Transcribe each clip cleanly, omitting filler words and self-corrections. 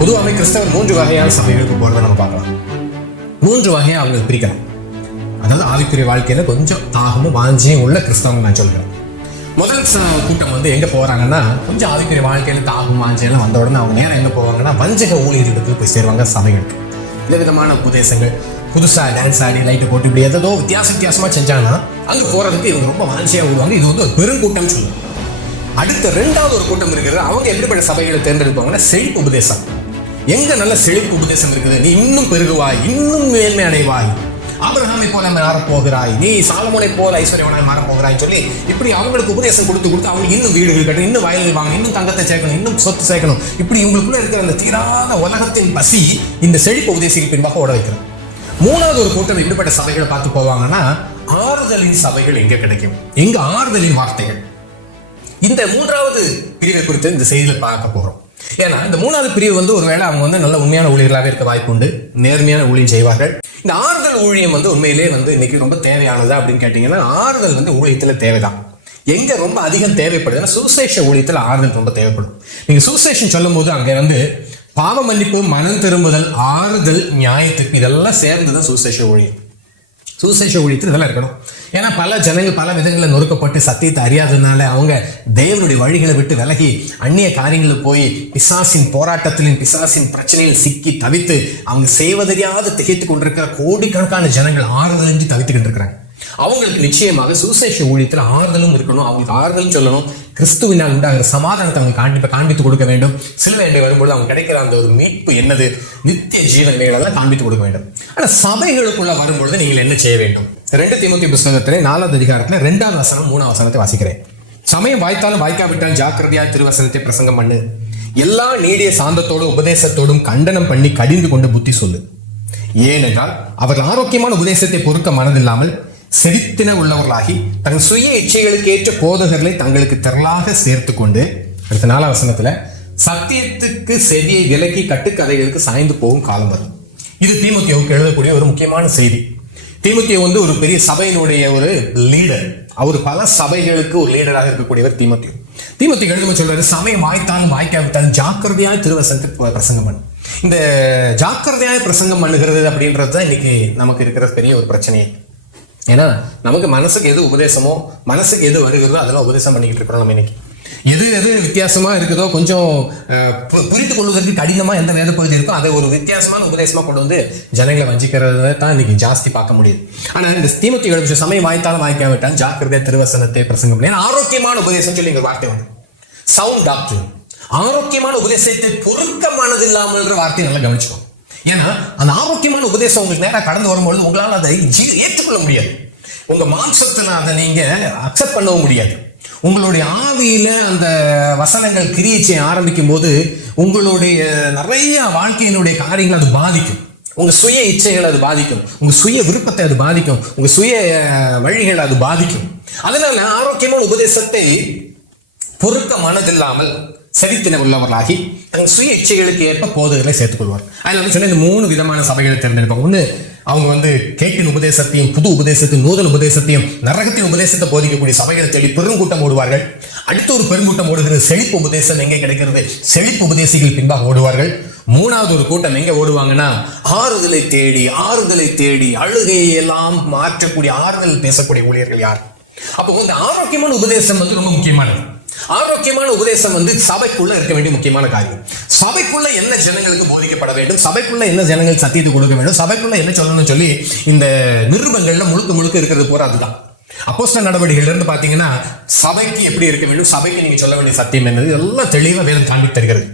பொதுவாகவே கிறிஸ்தவர் 3 வகையான சபைகளுக்கு போறதை நம்ம பார்க்கலாம். 3 வகையை அவங்க பிரிக்கலாம். அதாவது ஆவிக்குரிய வாழ்க்கையில கொஞ்சம் தாகமும் வாஞ்சியும் உள்ள கிறிஸ்தவங்க நான் சொல்கிறேன். முதல் கூட்டம் வந்து எங்க போறாங்கன்னா, கொஞ்சம் ஆவிக்குரிய வாழ்க்கையில தாகம் வாஞ்சியெல்லாம் வந்த உடனே அவங்க நேரம் எங்க போவாங்கன்னா, வஞ்சக ஊழியர்களுக்கு போய் சேருவாங்க. சபைகளுக்கு விதவிதமான உபதேசங்கள், புதுசா டான்ஸ் ஆடி லைட்டு போட்டு இப்படி ஏதோ வித்தியாசமா செஞ்சாங்கன்னா அங்க போறதுக்கு இவங்க ரொம்ப வாஞ்சியா விடுவாங்க. இது வந்து ஒரு பெருங்கூட்டம் சொல்லுவாங்க. அடுத்த 2வது ஒரு கூட்டம் இருக்கிறது. அவங்க எப்படிப்பட்ட சபைகளை தேர்ந்தெடுப்பாங்கன்னா, செழிப்பு உபதேசம். எங்க நல்ல செழிப்பு உபதேசம் இருக்குது, நீ இன்னும் பெருகுவாய், இன்னும் மேன்மை அடைவாய், ஆபிரகாமை போல மாறப்போகிறாய், நீ சாலமோனை போல ஐஸ்வர்யவனாய் மாறப்போகிறாய் சொல்லி இப்படி அவங்களுக்கு உபதேசம் கொடுத்து அவங்க இன்னும் வீடுகள் கட்டணும், இன்னும் வயல்கள் வாங்கணும், இன்னும் தங்கத்தை சேர்க்கணும், இன்னும் சொத்து சேர்க்கணும். இப்படி இவங்களுக்குள்ள இருக்கிற அந்த தீராத உலகத்தின் பசி இந்த செழிப்பு உபதேசிக்கு பின்பாக ஓட வைக்கிறோம். 3வது ஒரு கூட்டம் இப்படிப்பட்ட சபைகளை பார்த்து போவாங்கன்னா, ஆறுதலின் சபைகள் எங்க கிடைக்கும், எங்க ஆறுதலின் வார்த்தைகள். இந்த 3வது பிரிவை குறித்து இந்த செய்தியில பார்க்க போறோம். ஏன்னா இந்த 3வது பிரிவு வந்து ஒருவேளை அவங்க வந்து நல்ல உண்மையான ஊழியர்களாக இருக்க வாய்ப்பு உண்டு, நேர்மையான ஊழியம் செய்வார்கள். இந்த ஆறுதல் ஊழியம் வந்து உண்மையிலே வந்து இன்னைக்கு ரொம்ப தேவையானதா அப்படின்னு கேட்டீங்கன்னா, ஆறுதல் வந்து ஊழியத்துல தேவைதான். எங்க ரொம்ப அதிகம் தேவைப்படுதுன்னா, சுவிசேஷ ஊழியத்துல ஆறுதல் ரொம்ப தேவைப்படும். நீங்க சுவிசேஷம் சொல்லும் போது அங்க வந்து பாவ மன்னிப்பு, மனம் திரும்புதல், ஆறுதல், நியாயத்துக்கு இதெல்லாம் சேர்ந்துதான் சுவிசேஷ ஊழியம். சுவிசேஷ ஊழியத்தில் இதெல்லாம் இருக்கணும். ஏன்னா பல ஜனங்கள் பல விதங்களில் நொறுக்கப்பட்டு சத்தியத்தை அறியாததுனால அவங்க தேவனுடைய வழிகளை விட்டு விலகி அந்நிய காரியங்களில் போய் பிசாசின் போராட்டத்திலும் பிசாசின் பிரச்சனையில் சிக்கி தவித்து அவங்க செய்வதறியாது திகைத்து கொண்டிருக்கிற கோடிக்கணக்கான ஜனங்கள் ஆறுதலின்றி தவித்துக்கிட்டு இருக்கிறாங்க. அவங்களுக்கு நிச்சயமாக சுவிசேஷ ஊழியத்தில் ஆறுதலும் இருக்கணும். அவங்களுக்கு ஆறுதலும் சொல்லணும். கிறிஸ்துவினால் உண்டாகிற சமாதானத்தை அவங்க காண்பித்து கொடுக்க வேண்டும். சிலுவை வரும்போது அவங்க கிடைக்கிற அந்த ஒரு மீட்பு என்னது, நித்திய ஜீவன் காண்பித்து கொடுக்க வேண்டும். ஆனால் சபைகளுக்குள்ள வரும்பொழுது நீங்கள் என்ன செய்ய வேண்டும்? 2 தீமோத்தேயு புத்தகத்திலே 4வது அதிகாரத்தில் 2வது வசனம் 3வது வசனத்தை வாசிக்கிறேன். சமயம் வாய்த்தாலும் வாய்க்காவிட்டால் ஜாக்கிரதையாய் திருவசனத்தை பிரசங்கம் பண்ணு. எல்லா நீடிய சாந்தத்தோடும் உபதேசத்தோடும் கண்டனம் பண்ணி கடிந்து கொண்டு புத்தி சொல்லு. ஏனென்றால் அவர்கள் ஆரோக்கியமான உபதேசத்தை பொறுக்க மனதில்லாமல் செரித்தின உள்ளவர்களாகி தங்கள் சுய இச்சைகளுக்கு ஏற்ற போதகர்களை தங்களுக்கு திரளாக சேர்த்து கொண்டு, அடுத்த 4வது வசனத்துல சத்தியத்துக்கு செவியை விலக்கி கட்டுக்கதைகளுக்கு சாய்ந்து போகும் காலம் வரும். இது தீமோத்தேயுவுக்கு எழுதக்கூடிய ஒரு முக்கியமான செய்தி. தீமோத்தேயு வந்து ஒரு பெரிய சபையினுடைய ஒரு லீடர். அவர் பல சபைகளுக்கு ஒரு லீடராக இருக்கக்கூடியவர் தீமோத்தேயு. தீமோத்தேயு எழுதும் சொல்றாரு, சமயம் வாய்த்தாலும் வாய்க்காவிட்டாலும் ஜாக்கிரதையாய் திருவசனத்தை பிரசங்கம் பண்ணு. இந்த ஜாக்கிரதையாய் பிரசங்கம் பண்ணுகிறது அப்படின்றது தான் இன்னைக்கு நமக்கு இருக்கிற பெரிய ஒரு பிரச்சனையே. ஏன்னா நமக்கு மனசுக்கு எது உபதேசமோ, மனசுக்கு எது வருகிறதோ அதெல்லாம் உபதேசம் பண்ணிக்கிட்டு இருக்கிறோம். நம்ம இன்னைக்கு எது வித்தியாசமா இருக்குதோ, கொஞ்சம் புரிந்து கொள்வதற்கு கடினமா எந்த வேத பகுதி இருக்கோ அதை ஒரு வித்தியாசமான உபதேசமா கொண்டு வந்து ஜனங்களை வஞ்சிக்கிறத தான் இன்னைக்கு ஜாஸ்தி பார்க்க முடியுது. ஆனா இந்த தீமோத்தேயு எழுதிய சமயம் வாய்த்தாலும் வாய்க்காவிட்டாலும் ஜாக்கிரதையா திருவசனத்தை பிரசங்கம் பண்ணி, ஆரோக்கியமான உபதேசம் சொல்லி இங்க வார்த்தை வந்து சவுண்ட் டாக்டர், ஆரோக்கியமான உபதேசத்தை பொறுக்க மனதில்லாமல்ன்ற வார்த்தையை நல்லா கவனிச்சுக்கோங்க. ஏன்னா அந்த ஆரோக்கியமான உபதேசம் உங்களுக்கு நேரம் கடந்து வரும்பொழுது உங்களால் அதை ஏற்றுக்கொள்ள முடியாது. உங்க மாம்சத்துல அதை நீங்க அக்செப்ட் பண்ணவும் முடியாது. உங்களுடைய ஆவியில அந்த வசனங்கள் கிரியை செய்ய ஆரம்பிக்கும் போது உங்களுடைய நிறைய வாழ்க்கையினுடைய காரியங்கள் அது பாதிக்கும். உங்க சுய இச்சைகளை அது பாதிக்கும், உங்க சுய விருப்பத்தை அது பாதிக்கும், உங்க சுய வழிகளை அது பாதிக்கும். அதனால ஆரோக்கியமான உபதேசத்தை பொறுக்க மனதில்லாமல் செரித்தின உள்ளவர்களாகி தங்கள் சுய இச்சைகளுக்கு ஏற்ப போதகர்களை சேர்த்துக் கொள்வார். அதனால சொன்ன இந்த 3 விதமான சபைகளை தேர்ந்தெடுப்பாங்க. ஒன்று, அவங்க வந்து கேட்டின் உபதேசத்தையும் புது உபதேசத்தையும் நூதன உபதேசத்தையும் நரகத்தின் உபதேசத்தை போதிக்கக்கூடிய சபைகளை தேடி பெருங்கூட்டம் ஓடுவார்கள். அடுத்த ஒரு பெருங்கூட்டம் ஓடுகிறது. செழிப்பு உபதேசம் எங்கே கிடைக்கிறது, செழிப்பு உபதேசிகள் பின்பாக ஓடுவார்கள். 3வது ஒரு கூட்டம் எங்க ஓடுவாங்கன்னா, ஆறுதலை தேடி அழுகையை எல்லாம் மாற்றக்கூடிய ஆறுதல் பேசக்கூடிய ஊழியர்கள் யார்? அப்போ இந்த ஆரோக்கியமான உபதேசம் வந்து ரொம்ப முக்கியமானது. ஆரோக்கியமான உபதேசம் வந்து சபைக்குள்ள இருக்க வேண்டிய முக்கியமான காரியம். சபைக்குள்ள என்ன ஜனங்களுக்கு போதிக்கப்பட வேண்டும், சபைக்குள்ள என்ன ஜனங்கள் சத்தியத்தை கொடுக்க வேண்டும், சபைக்குள்ள என்ன சொல்லணும்னு சொல்லி இந்த நிருபங்கள்ல முழுக்க இருக்கிறது போற அதுதான். அப்போஸ்தலர் நடவடிக்கைகள் இருந்து பாத்தீங்கன்னா சபைக்கு எப்படி இருக்க வேண்டும், சபைக்கு நீங்க சொல்ல வேண்டிய சத்தியம் என்னது, எல்லாம் தெளிவா வேதம் காண்பித்து தருகிறது.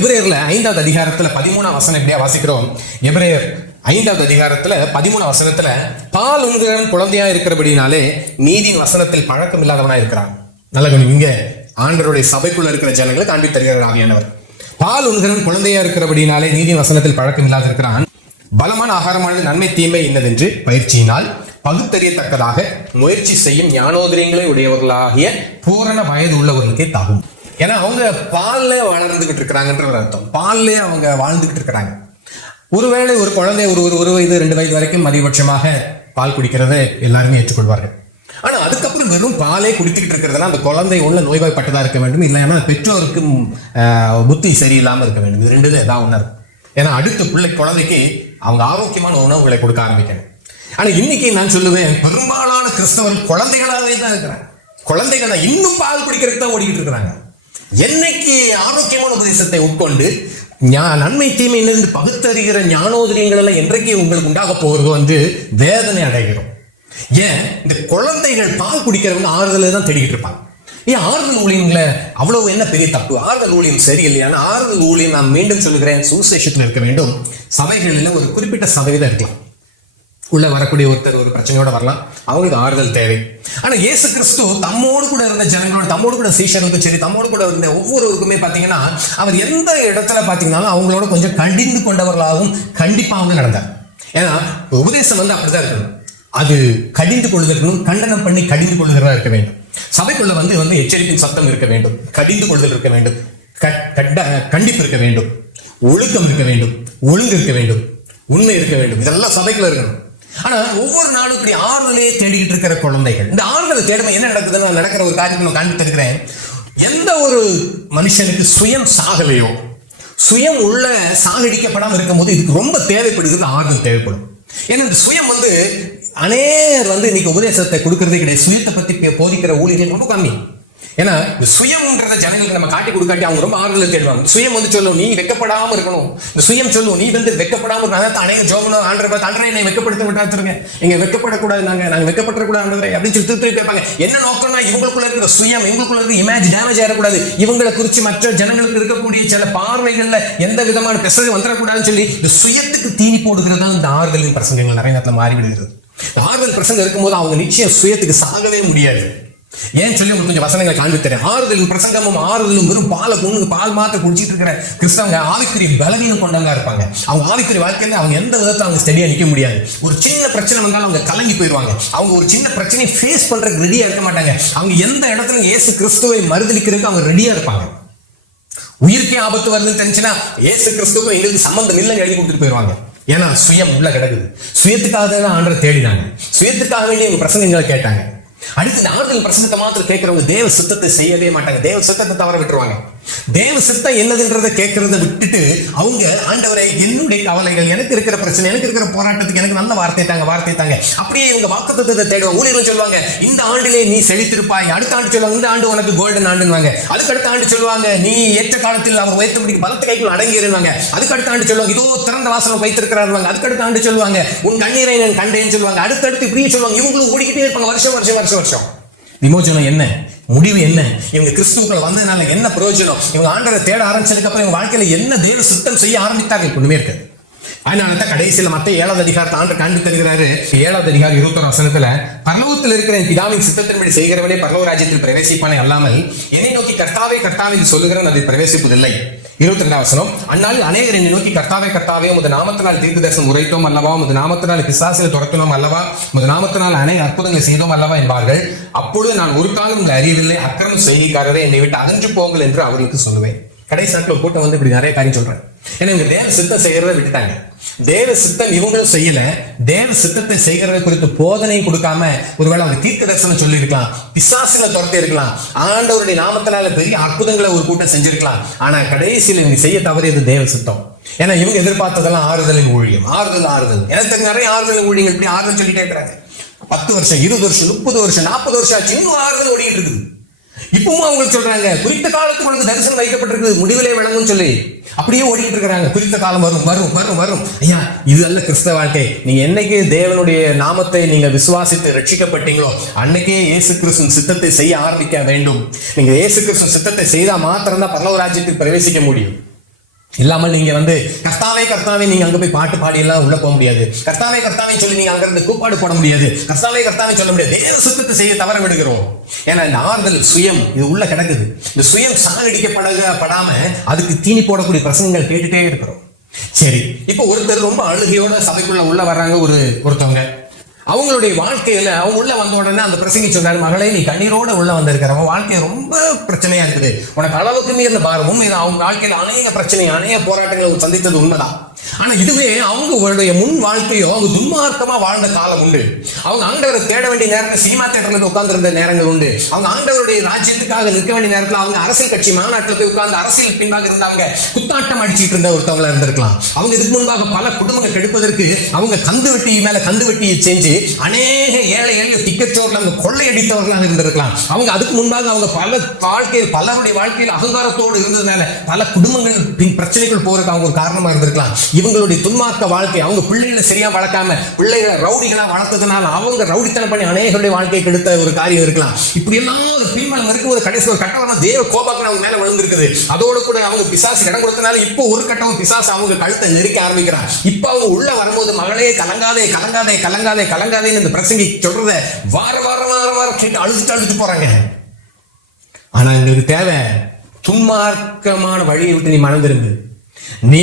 எபிரேயர்ல 5வது அதிகாரத்துல 13ஆம் வசனம் எப்படியா வாசிக்கிறோம். எபிரேயர் 5வது அதிகாரத்துல 13ஆம் வசனத்துல, பால் உண்கிறவன் குழந்தையா இருக்கிறபடினாலே நீதியின் வசனத்தில் பழக்கம் இல்லாதவனா இருக்கிறான். நல்ல இங்க ஆண்டவருடைய சபைக்குள்ள இருக்கிற ஜனங்களை காண்பித்து தருகிறார் ஆவியானவர். பால் உண்கிறவன் குழந்தையா இருக்கிறபடினாலே நீதியின் வசனத்தில் பழக்கம் இல்லாத இருக்கிறான். பலமான ஆகாரமானது நன்மை தீமை இன்னதென்று பயிற்சியினால் பகுத்தறியத்தக்கதாக முயற்சி செய்யும் ஞானோதரியங்களை உடையவர்களாகிய பூரண வயது உள்ளவர்களுக்கே தாகும். ஏன்னா அவங்க பால்ல வளர்ந்துகிட்டு இருக்கிறாங்கன்ற ஒரு அர்த்தம். பால்ல அவங்க வாழ்ந்துகிட்டு இருக்கிறாங்க. ஒருவேளை ஒரு குழந்தை ஒரு வயது 2 வயது வரைக்கும் அதிகபட்சமாக பால் குடிக்கிறதை எல்லாருமே ஏற்றுக்கொள்வார்கள். ஆனா அதுக்கப்புறம் வெறும் பாலே குடித்துக்கிட்டு இருக்கிறதுனா அந்த குழந்தை உள்ள நோய்வாய்ப்பட்டதா இருக்க வேண்டும், இல்லைன்னா பெற்றோருக்கு புத்தி சரியில்லாமல் இருக்க வேண்டும். இது ரெண்டு ஏதாவது ஒன்றா இருக்கும். ஏன்னா அடுத்த குழந்தைக்கு அவங்க ஆரோக்கியமான உணவுகளை கொடுக்க ஆரம்பிக்கணும். ஆனா இன்னைக்கு நான் சொல்லுவேன், பெரும்பாலான கிறிஸ்தவர்கள் குழந்தைகளாவே தான் இருக்கிறாங்க. குழந்தைகள் தான் இன்னும் பால் குடிக்கிறதுக்கு தான் ஓடிக்கிட்டு இருக்கிறாங்க. என்னைக்கு ஆரோக்கியமான உபதேசத்தை உட்கொண்டு நன்மை தீமையிலிருந்து பகுத்தறிகிற ஞானோதரியங்கள் எல்லாம் என்றைக்கு உங்களுக்கு உண்டாக போகிறது வேதனை அடைகிறோம். ஏன் இந்த குழந்தைகள் பால் குடிக்கிறவங்க ஆறுதலை தான் தேடிக்கிட்டு இருப்பாங்க. ஏன் ஆறுதல் ஊழியங்களை அவ்வளவு என்ன பெரிய தப்பு? ஆறுதல் ஊழியம் சரியில்லையான ஆறுதல் ஊழியம் நான் மீண்டும் சொல்லுகிறேன், சுவிசேஷத்தில் இருக்க வேண்டும். சபைகளில் ஒரு குறிப்பிட்ட சதவீதம் இருக்கலாம். உள்ள வரக்கூடிய ஒருத்தர் ஒரு பிரச்சனையோட வரலாம், அவங்களுக்கு ஆறுதல் தேவை. ஆனா இயேசு கிறிஸ்து தம்மோடு கூட இருந்த ஜனங்களோட, தம்மோடு கூட சீஷர்களுக்கும் சரி, தம்மோடு கூட இருந்த ஒவ்வொருவருக்குமே பாத்தீங்கன்னா அவர் எந்த இடத்துல பாத்தீங்கன்னா அவங்களோட கொஞ்சம் கடிந்து கொண்டவர்களாகவும் கண்டிப்பாகவும் நடந்தார். ஏன்னா உபதேசம் அப்படிதான் இருக்கணும். அது கடிந்து கொள்ளுதலும் கண்டனம் பண்ணி கடிந்து கொள்ளுதலா இருக்க வேண்டும். சபைக்குள்ள வந்து எச்சரிப்பின் சத்தம் இருக்க வேண்டும், கடிந்து கொள்ளுதல் இருக்க வேண்டும், கண்டிப்பு இருக்க வேண்டும், ஒழுக்கம் இருக்க வேண்டும், ஒழுங்கு இருக்க வேண்டும், உண்மை இருக்க வேண்டும். இதெல்லாம் சபைக்குள்ள இருக்கணும். ஆனா ஒவ்வொரு நாளும் இப்படி ஆறுதலையே தேடிக்கிட்டு இருக்கிற குழந்தைகள், இந்த ஆறுதலை தேடுமை என்ன நடக்குதுன்னு நடக்கிற ஒரு காரியத்தை நான் காண்பித்து இருக்கிறேன். எந்த ஒரு மனுஷனுக்கு சுயம் சாகலையோ, சுயம் உள்ள சாகடிக்கப்படாமல் இருக்கும் போது இதுக்கு ரொம்ப தேவைப்படுகிறது, ஆறுதல் தேவைப்படும். ஏன்னா இந்த சுயம் அநேகர் இன்னைக்கு உபதேசத்தை கொடுக்கறதே கிடையாது. சுயத்தை பத்தி போதிக்கிற ஊழியர்கள் ரொம்ப கம்மி. ஏன்னா இந்த சுயம்ன்றத ஜனங்களுக்கு நம்ம காட்டி கொடுக்காட்டி அவங்க ரொம்ப ஆறுதல் தேடுவாங்க. சுயம் சொல்லும் நீ வெக்கப்படாம இருக்கணும், இந்த சுயம் சொல்லும் நீ வெக்கப்படாம இருக்கணும். அநேக ஜோகனும் ஆண்டரை என்னை வெக்கப்படுத்த விட்டாத்துருங்க, எங்க வெக்கப்படக்கூடாது, நாங்க வெக்கப்படக்கூடாது அப்படின்னு சொல்லி திருப்பி கேட்பாங்க. என்ன நோக்கம்னா இவங்களுக்குள்ள இருக்கிற சுயம், இவங்களுக்குள்ள இருக்கிற இமேஜ் டேமேஜ் ஆகக்கூடாது, இவங்களை குறித்து மற்ற ஜனங்களுக்கு இருக்கக்கூடிய சில பார்வைகள்ல எந்த விதமான பெசகு வந்துடக்கூடாதுன்னு சொல்லி இந்த சுயத்துக்கு தீனி போடுகிறது தான் இந்த ஆறுதலின் பிரசங்கங்கள் நிறைய நேரத்தில் மாறிவிடுகிறது. ஆறுதல் பிரசங்கம் இருக்கும்போது அவங்க நிச்சயம் சுயத்துக்கு சாகவே முடியாது. ஏன் சொல்லி உங்களுக்கு கொஞ்சம் வசனங்களை காண்பித்தரேன். ஆறுதலும் பிரசங்கமும் ஆறுதலும் வெறும் பால் மாத்திரம் குடிச்சிட்டு இருக்கிற கிறிஸ்தவங்க ஆவிக்குரிய பலவீனம் கொண்டவங்க இருப்பாங்க. அவங்க ஆவிக்குரிய வாழ்க்கையில அவங்க எந்த விதத்தை அவங்க ஸ்டெடியா நிக்க முடியாது. ஒரு சின்ன பிரச்சனை வந்தாலும் அவங்க கலங்கி போயிடுவாங்க. அவங்க ஒரு சின்ன பிரச்சனையை ஃபேஸ் பண்றதுக்கு ரெடியா இருக்க மாட்டாங்க. அவங்க எந்த இடத்துல இயேசு கிறிஸ்துவை மறுதலிக்கிறதுக்கு அவங்க ரெடியா இருப்பாங்க. உயிருக்கே ஆபத்து வருதுன்னு தெரிஞ்சுன்னா இயேசு கிறிஸ்துவும் எங்களுக்கு சம்பந்தம் இல்லைன்னு எழுதி கொடுத்துட்டு போயிடுவாங்க. ஏன்னா சுயம் உள்ள கிடக்குது. சுயத்துக்காக தான் ஆண்டரை தேடினாங்க, சுயத்துக்காக வேண்டிய அவங்க பிரசங்கங்களை கேட்டாங்க. அடுத்து இந்த ஆறுதல் பிரசங்கத்தை மாத்திரம் கேட்கிறவங்க தேவ சித்தத்தை செய்யவே மாட்டாங்க, தேவ சித்தத்தை தவற விட்டுருவாங்க. தேவ சித்தம் என்னதுன்றதை கேட்கறத விட்டுட்டு அவங்க ஆண்டவரை என்னுடைய கவலைகள், எனக்கு இருக்கிற பிரச்சனை, எனக்கு இருக்கிற போராட்டத்துக்கு எனக்கு நல்ல வார்த்தை தாங்க அப்படியே இவங்க வாக்குத்தத்தத்தை தேடுவாங்க. ஊழியர்கள் சொல்லுவாங்க இந்த ஆண்டிலே நீ செழித்திருப்பாய், அடுத்த ஆண்டு சொல்லுவாங்க இந்த ஆண்டு உனக்கு கோல்டன் ஆண்டுவாங்க, அதுக்கு அடுத்த ஆண்டு சொல்லுவாங்க நீ ஏற்ற காலத்தில் அவர் உயர்த்தபடிக்கு பலத்த கைக்குள் அடங்கிடுவாங்க, அதுக்கு அடுத்த ஆண்டு சொல்லுவாங்க இதோ திறந்த வாசலம் வைத்திருக்கிறார், அதுக்கு அடுத்த ஆண்டு சொல்லுவாங்க உன் கண்ணீரை நான் கண்டேன்னு சொல்லுவாங்க, அடுத்தடுத்து இப்படியே சொல்லுவாங்க. இவங்களுக்கு ஓடிக்கிட்டே இருப்பாங்க வருஷம். விமோசனம் என்ன, முடிவு என்ன, இவங்க கிறிஸ்துவுக்குள்ள வந்ததுனால என்ன பிரயோஜனம், இவங்க ஆண்டரை தேட ஆரம்பிச்சதுக்கு அப்புறம் இவங்க வாழ்க்கையில என்ன தேவ சுத்தம் செய்ய ஆரம்பித்தார்கள் ஒண்ணுமே இருக்கு. அதனாலதான் கடைசியில மத்த 7வது அதிகாரத்தை ஆண்டு காண்பி தருகிறாரு. 7வது அதிகாரம் 21 வசனத்துல பரலோகத்தில் இருக்கிற பிதாவின் சித்தத்தின்படி செய்கிறவனே பரலோக ராஜ்யத்தில் பிரவேசிப்பானே அல்லாமல் என்னை நோக்கி கர்த்தாவே கர்த்தாவே சொல்லுகிறேன் அதை பிரவேசிப்பதில்லை. 22 வசனம் அந்நாளில் அநேகர் என்னை நோக்கி கர்த்தாவே கர்த்தாவே உமது நாமத்தினால் தீர்க்க தரிசனம் உரைத்தோம் அல்லவா, உமது நாமத்தினால் பிசாசில் துரத்தினோம் அல்லவா, உமது நாமத்தினால் அநேக அற்புதங்களை செய்தோம் அல்லவா என்பார்கள். அப்பொழுது நான் ஒரு காலம் உங்களை அறியவில்லை, அக்கிரம செய்கைக்காரரே என்னை விட்டு அகன்று போங்கள் என்று அவர்களுக்கு சொல்லுவேன். கடைசி நாட்கள் கூட்டம் இப்படி நிறைய காரியம் சொல்றேன். ஏன்னா இவங்க தேவ சித்தம் செய்யறதை விட்டுட்டாங்க. தேவ சித்தம் இவங்களும் செய்யல. தேவ சித்தத்தை செய்கிறத குறித்து போதனை கொடுக்காம ஒருவேளை அவங்க தீர்க்க தரிசனம் சொல்லி இருக்கலாம், பிசாசுல துரத்தி இருக்கலாம், ஆண்டவருடைய நாமத்தினால பெரிய அற்புதங்களை ஒரு கூட்டம் செஞ்சிருக்கலாம். ஆனா கடைசியில் இவங்க செய்ய தவறியது தேவ சித்தம். ஏன்னா இவங்க எதிர்பார்த்ததெல்லாம் ஆறுதலின் ஊழியம், ஆறுதல். எனக்கு நிறைய ஆறுதலின் ஊழியங்கள் இப்படி ஆறுதல் சொல்லிட்டே இருக்கிறாங்க. 10 வருஷம் 20 வருஷம் 30 வருஷம் 40 வருஷம் ஆச்சு, இன்னும் ஆறுதல் ஓடிக்கிட்டு இருக்குது. இப்பவும் அவங்களுக்கு சொல்றாங்க குறித்த காலத்துக்கு உங்களுக்கு தரிசனம் வைக்கப்பட்டிருக்கு, முடிவிலே விளங்கும் சொல்லி அப்படியே ஓடிக்கிட்டு இருக்கிறாங்க. குறித்த காலம் வரும். ஐயா இது அல்ல கிறிஸ்தவ வாழ்க்கை. நீங்க என்னைக்கு தேவனுடைய நாமத்தை நீங்க விசுவாசித்து ரட்சிக்கப்பட்டீங்களோ அன்னைக்கே இயேசு கிறிஸ்துவின் சித்தத்தை செய்ய ஆரம்பிக்க வேண்டும். நீங்க இயேசு கிறிஸ்துவின் சித்தத்தை செய்தா மாத்திரம் தான் பரலோக ராஜ்யத்துக்கு பிரவேசிக்க முடியும். இல்லாமல் நீங்க கர்த்தாவே நீங்க அங்க போய் பாட்டு பாடி எல்லாம் உள்ள போக முடியாது. கர்த்தாவே சொல்லி நீங்க அங்க இருந்து கூப்பாடு போட முடியாது. கர்த்தாவே சொல்ல முடியாது. தேவ சித்தத்தை செய்ய தவற விடுகிறோம். ஏன்னா இந்த ஆறுதல் சுயம் இது உள்ள கிடக்குது. இந்த சுயம் சாகடிக்கப்படாம அதுக்கு தீனி போடக்கூடிய பிரசங்கங்கள் கேட்டுட்டே இருக்கிறோம். சரி, இப்போ ஒருத்தர் ரொம்ப அழுகையோட சபைக்குள்ள உள்ள வர்றாங்க. ஒருத்தவங்க அவங்களுடைய வாழ்க்கையில அவங்க உள்ள வந்த உடனே அந்த பிரசங்கி சொன்னாரு, மகளே நீ கண்ணீரோட உள்ள வந்திருக்கிறவங்க வாழ்க்கை ரொம்ப பிரச்சனையா இருக்குது, உனக்கு அளவுக்கு மீறின பாரமும் இது அவங்க வாழ்க்கையில அநேக பிரச்சனை அநேக போராட்டங்களை சந்தித்தது உண்மைதான். ஆனா இதுவே அவங்களுடைய முன் வாழ்க்கையோ அவங்க துன்மார்க்கமா வாழ்ந்த காலம் உண்டு. அவங்க ஆண்டவரை தேட வேண்டிய நேரத்தில் சினிமா தியேட்டர்ல உட்கார்ந்து இருந்த நேரங்கள் உண்டு. அவங்க ஆண்டவருடைய ராஜ்யத்துக்காக நிற்க வேண்டிய நேரத்தில் அவங்க அரசியல் கட்சி மாநாட்டில் போய் உட்கார்ந்து அரசியல் பின்பாக இருந்தவங்க குத்தாட்டம் அடிச்சுட்டு இருந்த ஒருத்தவங்களா இருந்திருக்கலாம். அவங்க இதுக்கு முன்பாக பல குடும்பங்கள் கெடுப்பதற்கு அவங்க கந்து வெட்டி மேல கந்து வெட்டியை செஞ்சு அநேக ஏழை ஏழை திக்கச்சோர்ல அவங்க கொள்ளையடித்தவர்களாக இருந்திருக்கலாம். அவங்க அதுக்கு முன்பாக அவங்க பலருடைய வாழ்க்கையில் அகங்காரத்தோடு இருந்ததுனால பல குடும்பங்கள் பிரச்சனைகள் போறதுக்கு அவங்க ஒரு காரணமா இருந்திருக்கலாம். இவங்களுடைய துன்மார்க்க வாழ்க்கை, அவங்க பிள்ளைகளை சரியா வளர்க்காம பிள்ளைகளை ரவுடிகளா வளர்த்ததுனால அவங்க ரவுடித்தனம் பண்ணி அநேகருடைய வாழ்க்கையை கெடுத்த ஒரு காரியம் இருக்கலாம். இப்படி எல்லாம் ஒரு பின்மலம் இருக்கு. ஒரு கடைசி ஒரு கட்டம் தேவ கோபம் அவங்க மேல விழுந்திருக்குது. அதோடு கூட அவங்க பிசாசு இடம் கொடுத்தனால இப்போ ஒரு கட்டம் பிசாசு அவங்க கழுத்தை நெருக்க ஆரம்பிக்கிறான். இப்ப அவங்க உள்ள வரும்போது மகளே கலங்காதே கலங்காதே கலங்காதே கலங்காதேன்னு இந்த பிரசங்கி சொல்றத வார வாரம் கேட்டு அழுதுட்டு போறாங்க. ஆனா எங்களுக்கு தேவை துன்மார்க்கமான வழியை விட்டு நீ மனம் திரும்பு. நீ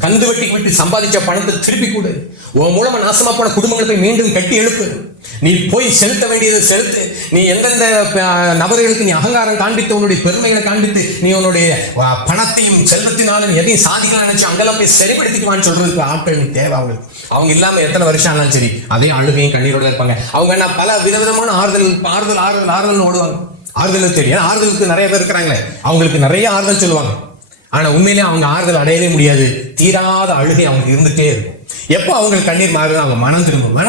கந்து வெட்டி விட்டு சம்பாதிச்ச பணத்தை திருப்பி கொடு. உன் மூலமா நாசமா போன குடும்பங்களை போய் மீண்டும் கட்டி எழுப்பு. நீ போய் செலுத்த வேண்டியதை செலுத்து. நீ எந்தெந்த நபர்களுக்கு நீ அகங்காரம் காண்பித்து உன்னுடைய பெருமைகளை காண்பித்து நீ உன்னுடைய பணத்தையும் செல்வத்தினாலும் எதையும் சாதிக்கலாம் நினைச்சு அங்கெல்லாம் போய் சரிப்படுத்திக்குவான்னு சொல்றதுக்கு ஆட்கள் தேவை. அவங்க இல்லாம எத்தனை வருஷம் ஆனாலும் சரி அதே அழுகையும் கண்ணீரோட இருப்பாங்க. அவங்க என்ன பல விதவிதமான ஆறுதல் ஓடுவாங்க. ஆறுதல் தெரியும். ஆறுதலுக்கு நிறைய பேர் இருக்கிறாங்களே, அவங்களுக்கு நிறைய ஆறுதல் சொல்லுவாங்க. ஆனா உண்மையிலே அவங்க ஆறுதல் அடையவே முடியாது. தீராத அழுகை அவங்களுக்கு இருந்துட்டே இருக்கும். எப்போ அவங்களுக்கு கண்ணீர் மாறுது அவங்க மனம்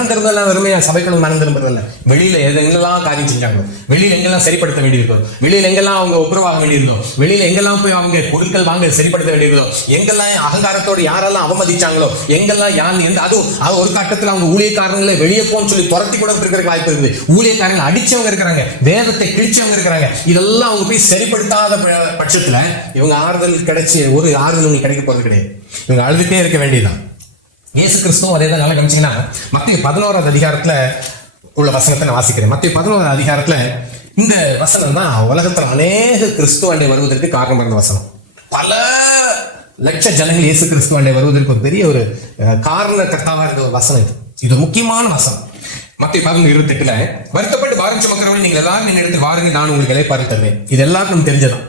திரும்பலாம் வெறுமையா சபைக்குள்ள மனம் திரும்புறதில்ல. வெளியில எங்கெல்லாம் காரியம் செஞ்சாங்களோ, வெளியில எங்கெல்லாம் சரிப்படுத்த வேண்டியிருக்கோ, வெளியில எங்கெல்லாம் அவங்க ஒப்புரவாக வேண்டியிருந்தோ, வெளியில எங்கெல்லாம் போய் அவங்க கொடுக்கல் வாங்க சரிப்படுத்த வேண்டியிருந்தோ, எங்கெல்லாம் அகங்காரத்தோடு யாரெல்லாம் அவமதிச்சாங்களோ, எங்கெல்லாம் அதுவும் ஒரு கட்டத்தில் அவங்க ஊழியக்காரங்களை வெளியே போன்னு சொல்லி துரத்தி கூட இருக்கிறதுக்கு வாய்ப்பு இருக்குது. ஊழியக்காரங்களை அடிச்சவங்க இருக்கிறாங்க, வேதத்தை கிழிச்சவங்க இருக்கிறாங்க. இதெல்லாம் அவங்க போய் சரிப்படுத்தாத பட்சத்துல இவங்க ஆறுதல் கிடைச்சி ஒரு ஆறுதல் உங்களுக்கு கிடைக்க போறது கிடையாது. இவங்க அழுதுட்டே இருக்க வேண்டியதுதான். இயேசு கிறிஸ்துவும் அதே தான். நல்லா கவனிச்சீங்கன்னா மத்திய 11வது அதிகாரத்துல உள்ள வசனத்தை நான் வாசிக்கிறேன். மத்திய 11வது அதிகாரத்துல இந்த வசனம் தான் உலகத்துல அநேக கிறிஸ்துவண்டை வருவதற்கு காரணம் இருந்த வசனம். பல லட்ச ஜனங்கள் இயேசு கிறிஸ்துவண்டை வருவதற்கு ஒரு பெரிய ஒரு காரண கர்த்தாவா இருந்த ஒரு வசனம் இது. இது முக்கியமான வசனம். மத்திய 11:28 வருத்தப்பட்டு பாரம் சுமக்கிறவர்கள் நீங்கள் எல்லாரும் என் இடத்தில் வாருங்க, நான் உங்களுக்கு இளைப்பாறை தருவேன். இது எல்லாருக்கும் தெரிஞ்சதான்.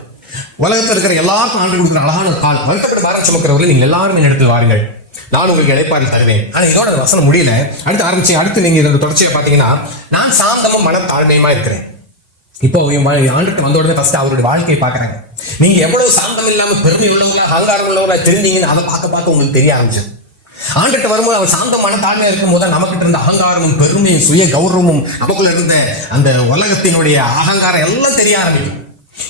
உலகத்தில் இருக்கிற எல்லாருக்கும் ஆண்டு கொடுக்குற அழகான கால். வருத்தப்பட்டு பாரம் சுமக்கிறவர்கள் நீங்கள் எல்லாரும் என் இடத்தில் வாருங்கள், நான் உங்களுக்கு இளைப்பாறை தருவேன். ஆனா இதோட வசனம் முடியல. அடுத்து நீங்க இதோட தொடர்ச்சியை பாத்தீங்கன்னா, நான் சாந்தமும் மன தாழ்மையுமா இருக்கிறேன். இப்போ ஆண்டுக்கு வந்த உடனே ஃபர்ஸ்ட் அவருடைய வாழ்க்கையை பாக்குறாங்க. நீங்க எவ்வளவு சாந்தம் இல்லாம பெருமை உள்ளவங்களா அகங்காரம் உள்ளவங்களா தெரிஞ்சீங்கன்னு அதை பார்க்க உங்களுக்கு தெரிய ஆரம்பிச்சு. ஆண்டுகிட்ட வரும்போது அவர் சாந்தமான தாழ்மையா இருக்கும் போது நமக்கிட்ட இருந்த அகங்காரமும் பெருமையும் சுய கௌரவமும் நமக்குள்ள இருந்த அந்த உலகத்தினுடைய அகங்காரம் எல்லாம் தெரிய ஆரம்பிக்கும்.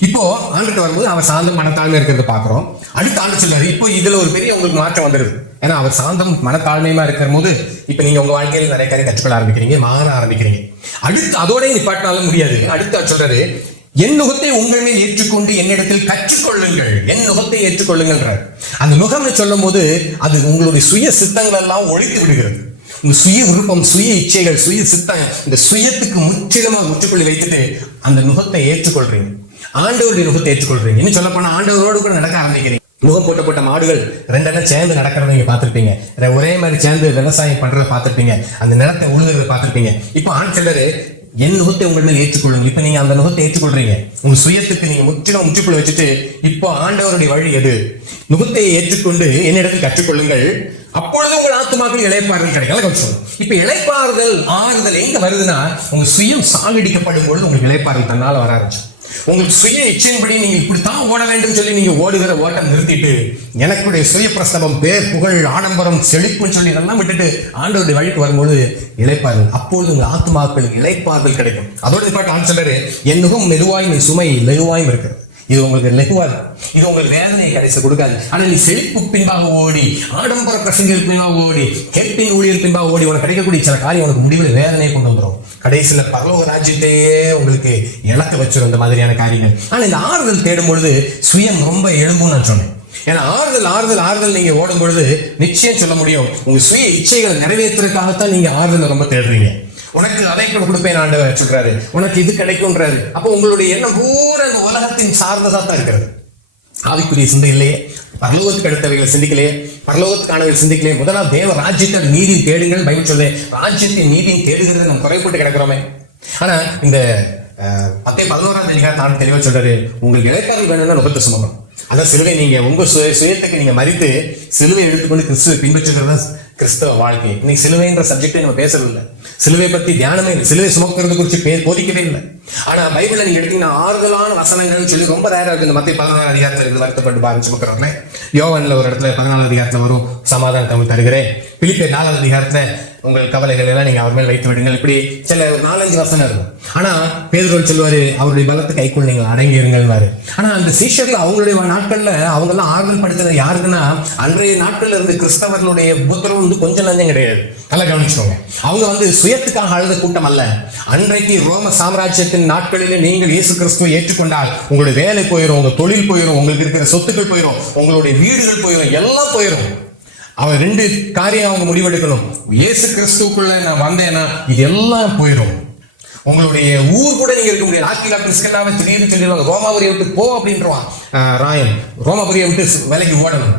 இப்போ ஆண்டுகிட்ட வரும்போது அவர் சாந்தம் மனத்தாழ்மை இருக்கிறத பாக்குறோம். அடுத்த ஆண்டு சொல்றாரு, இப்போ இதுல ஒரு பெரிய உங்களுக்கு மாற்றம் வந்துருது. ஏன்னா அவர் சாந்தம் மனத்தாழ்மையுமா இருக்கிற போது இப்ப நீங்க உங்க வாழ்க்கையில் நிறைய காரியம் கற்றுக்கொள்ள ஆரம்பிக்கிறீங்க, மாற ஆரம்பிக்கிறீங்க. அடுத்து அதோட நிப்பாட்டினாலும் முடியாது. அடுத்து சொல்றாரு, என் நுகத்தை உங்கள் மேல் ஏற்றுக்கொண்டு என்னிடத்தில் கற்றுக்கொள்ளுங்கள். என் நுகத்தை ஏற்றுக்கொள்ளுங்கள்ன்றார். அந்த நுகம்னு சொல்லும் போது அது உங்களுடைய சுய சித்தங்கள் எல்லாம் ஒழித்து விடுகிறது. உங்க சுய விருப்பம், சுய இச்சைகள், சுய சித்தம், இந்த சுயத்துக்கு முற்றுப்புள்ளி வைத்துட்டு அந்த நுகத்தை ஏற்றுக்கொள்றீங்க. ஆண்டவருடைய நுகத்தை ஏற்றுக்கொள்றீங்க. இன்னும் சொல்ல போனா ஆண்டவரோடு கூட நடக்க ஆரம்பிக்கிறீங்க. முகம் போட்ட மாடுகள் 2 சேர்ந்து நடக்கிறத நீங்க பார்த்திருப்பீங்க. ஒரே மாதிரி சேர்ந்து விவசாயம் பண்றதை பார்த்திருப்பீங்க. அந்த நிலத்தை உழுதுறதை பார்த்திருப்பீங்க. இப்போ ஆண் செல்லரு என் நுகத்தை உங்கள் மேல் ஏற்றுக்கொள்ளுங்க. இப்ப நீங்க அந்த நுகத்தை ஏற்றுக்கொள்றீங்க. உங்க சுயத்துக்கு நீங்க முற்றுப்புள்ளி வச்சுட்டு இப்போ ஆண்டவருடைய வழி எது? நுகத்தை ஏற்றுக்கொண்டு என்னிடத்தில் கற்றுக்கொள்ளுங்கள், அப்பொழுது உங்கள் ஆத்துமாக்கள் இளைப்பாறுதல் கிடைக்கும். இப்ப இளைப்பாறுதல் ஆறுதல் எங்க வருதுன்னா, உங்க சுயம் சாகடிக்கப்படும் பொழுது உங்களுக்கு இளைப்பாறுதல் தன்னால வர ஆரம்பிச்சு. உங்களுக்கு சுய இச்சையின்படி நீங்க இப்படித்தான் ஓட வேண்டும் சொல்லி நீங்க ஓடுகிற ஓட்டம் நிறுத்திட்டு எனக்குடைய சுய பிரஸ்தபம், பேர், புகழ், ஆடம்பரம், செழிப்புன்னு சொல்லி இதெல்லாம் விட்டுட்டு ஆண்டவருடைய வழிக்கு வரும்போது இளைப்பாறுதல், அப்பொழுது உங்க ஆத்துமாக்களுக்கு இளைப்பாறுதல் கிடைக்கும். அதோட பாட்டு ஆண் சொல்றாரு, என் நுகம் மெதுவாயும் சுமை லெகுவாயும் இருக்கு. இது உங்களுக்கு லெகுவாது, இது உங்களுக்கு வேதனையை கடைசி கொடுக்காது. ஆனா நீ செழிப்பு பின்பாக ஓடி, ஆடம்பர பிரசங்களுக்கு பின்பாக ஓடி, கேட்பின் ஊழியர் பின்பாக ஓடி உனக்கு கிடைக்கக்கூடிய சில காரியம் உனக்கு முடிவில் வேதனையை கொண்டு வந்துடும். கடைசியில பரலோக ராஜ்யத்தையே உங்களுக்கு இழக்க வச்சிடும் இந்த மாதிரியான காரியங்கள். ஆனா இந்த ஆறுதல் தேடும் பொழுது சுயம் ரொம்ப எழும்பும் நான் சொன்னேன். ஏன்னா ஆறுதல் நீங்க ஓடும் பொழுது நிச்சயம் சொல்ல முடியும், உங்க சுய இச்சைகளை நிறைவேற்றுறதுக்காகத்தான் நீங்க ஆறுதல் ரொம்ப தேடுறீங்க. உனக்கு அதை கொடுப்பேன் ஆண்டவர் சொல்றாரு, உனக்கு இது கிடைக்கும்ன்றாரு. அப்போ உங்களுடைய எண்ணம் பூரா இந்த உலகத்தின் சார்ந்ததா தான் இருக்கிறது. ஆவிக்குரிய சிந்தையிலேயே, பரலோகத்துக்கு அடுத்தவைகளை சிந்திக்கலையே, பரலோகத்துக்கானவை சிந்திக்கலையே. முதலாவது தேவ ராஜ்யத்தை நீதி தேடுங்கள் பைபிள் சொல்லுது. ராஜ்யத்தின் நீதியும் தேடுகிறது நம்ம குறைப்பட்டு கிடக்கிறோமே. ஆனா இந்த 11வது அதிகாரத்தை தெளிவா சொல்றாரு, உங்களுக்கு இளைப்பாறுதல் வேணும்னா நுகத்தை சுமக்கணும். அதான் சிலுவை, நீங்க உங்க சுயத்துக்கு நீங்க மறித்து சிலுவை எடுத்துக்கொண்டு கிறிஸ்துவை பின்பற்றுகிறது கிறிஸ்தவ வாழ்க்கை. இன்னைக்கு சிலுவைன்ற சப்ஜெக்டை நம்ம பேசுறது இல்லை, சிலுவை பத்தி தியானமே இல்லை, சிலுவை சுமக்கிறது குறித்து போதிக்கவே இல்லை. ஆனா பைபிளை நீங்க எடுத்தீங்கன்னா ஆறுதலான வசனங்கள் சொல்லி ரொம்ப தயாரா இருக்கு. இந்த மத்திய 14 அதிகாரத்துல இருந்து வருத்தப்பட்டு பாருன்னு சுமக்கிறோம்ல. யோவான்ல ஒரு இடத்துல 14 அதிகாரத்துல வரும், சமாதானம் தமிழ் தருகிறேன். பிலிப்பியர் 4 அதிகாரத்துல உங்கள் கவலைகள் எல்லாம் நீங்க அவர் மேல் வைத்து விடுங்கள். இப்படி சில 4-5 வசனம் இருக்கும். ஆனா பேதுரு சொல்லுவாரு, அவருடைய பலத்தை கைக்குள் நீங்கள் அடங்கி இருங்கள்வாரு. ஆனா அந்த சீஷர்கள் அவங்களுடைய நாட்கள்ல அவங்க எல்லாம் ஆறுதல் படுத்துறது யாருக்குன்னா, அன்றைய நாட்கள்ல இருந்து கிறிஸ்தவர்களுடைய உபத்திரவம் வந்து கொஞ்சம் நஞ்சம் கிடையாது. நல்லா கவனிச்சுக்கோங்க. அவங்க சுயத்துக்காக அழுத கூட்டம் அல்ல. அன்றைக்கு ரோம சாம்ராஜ்யத்தின் நாட்களிலே நீங்கள் இயேசு கிறிஸ்துவை ஏற்றுக்கொண்டால் உங்களுடைய வேலை போயிடும், உங்க தொழில் போயிடும், உங்களுக்கு இருக்கிற சொத்துக்கள் போயிடும், உங்களுடைய வீடுகள் போயிடும், எல்லாம் போயிடும். அவன் 2 காரியம் அவங்க முடிவெடுக்கணும். இயேசு கிறிஸ்துக்குள்ள நான் வந்தேன்னா இது எல்லாம் போயிடும். உங்களுடைய ஊர் கூட நீங்க இருக்க முடியாது. ஆக்கிலா பிரிஸ்கல்லாவை திடீர்னு சொல்லிடுவாங்க, ரோமாபுரியை விட்டு போ அப்படின்றான் ராயன். ரோமாபுரியை விட்டு விலைக்கு ஓடணும்,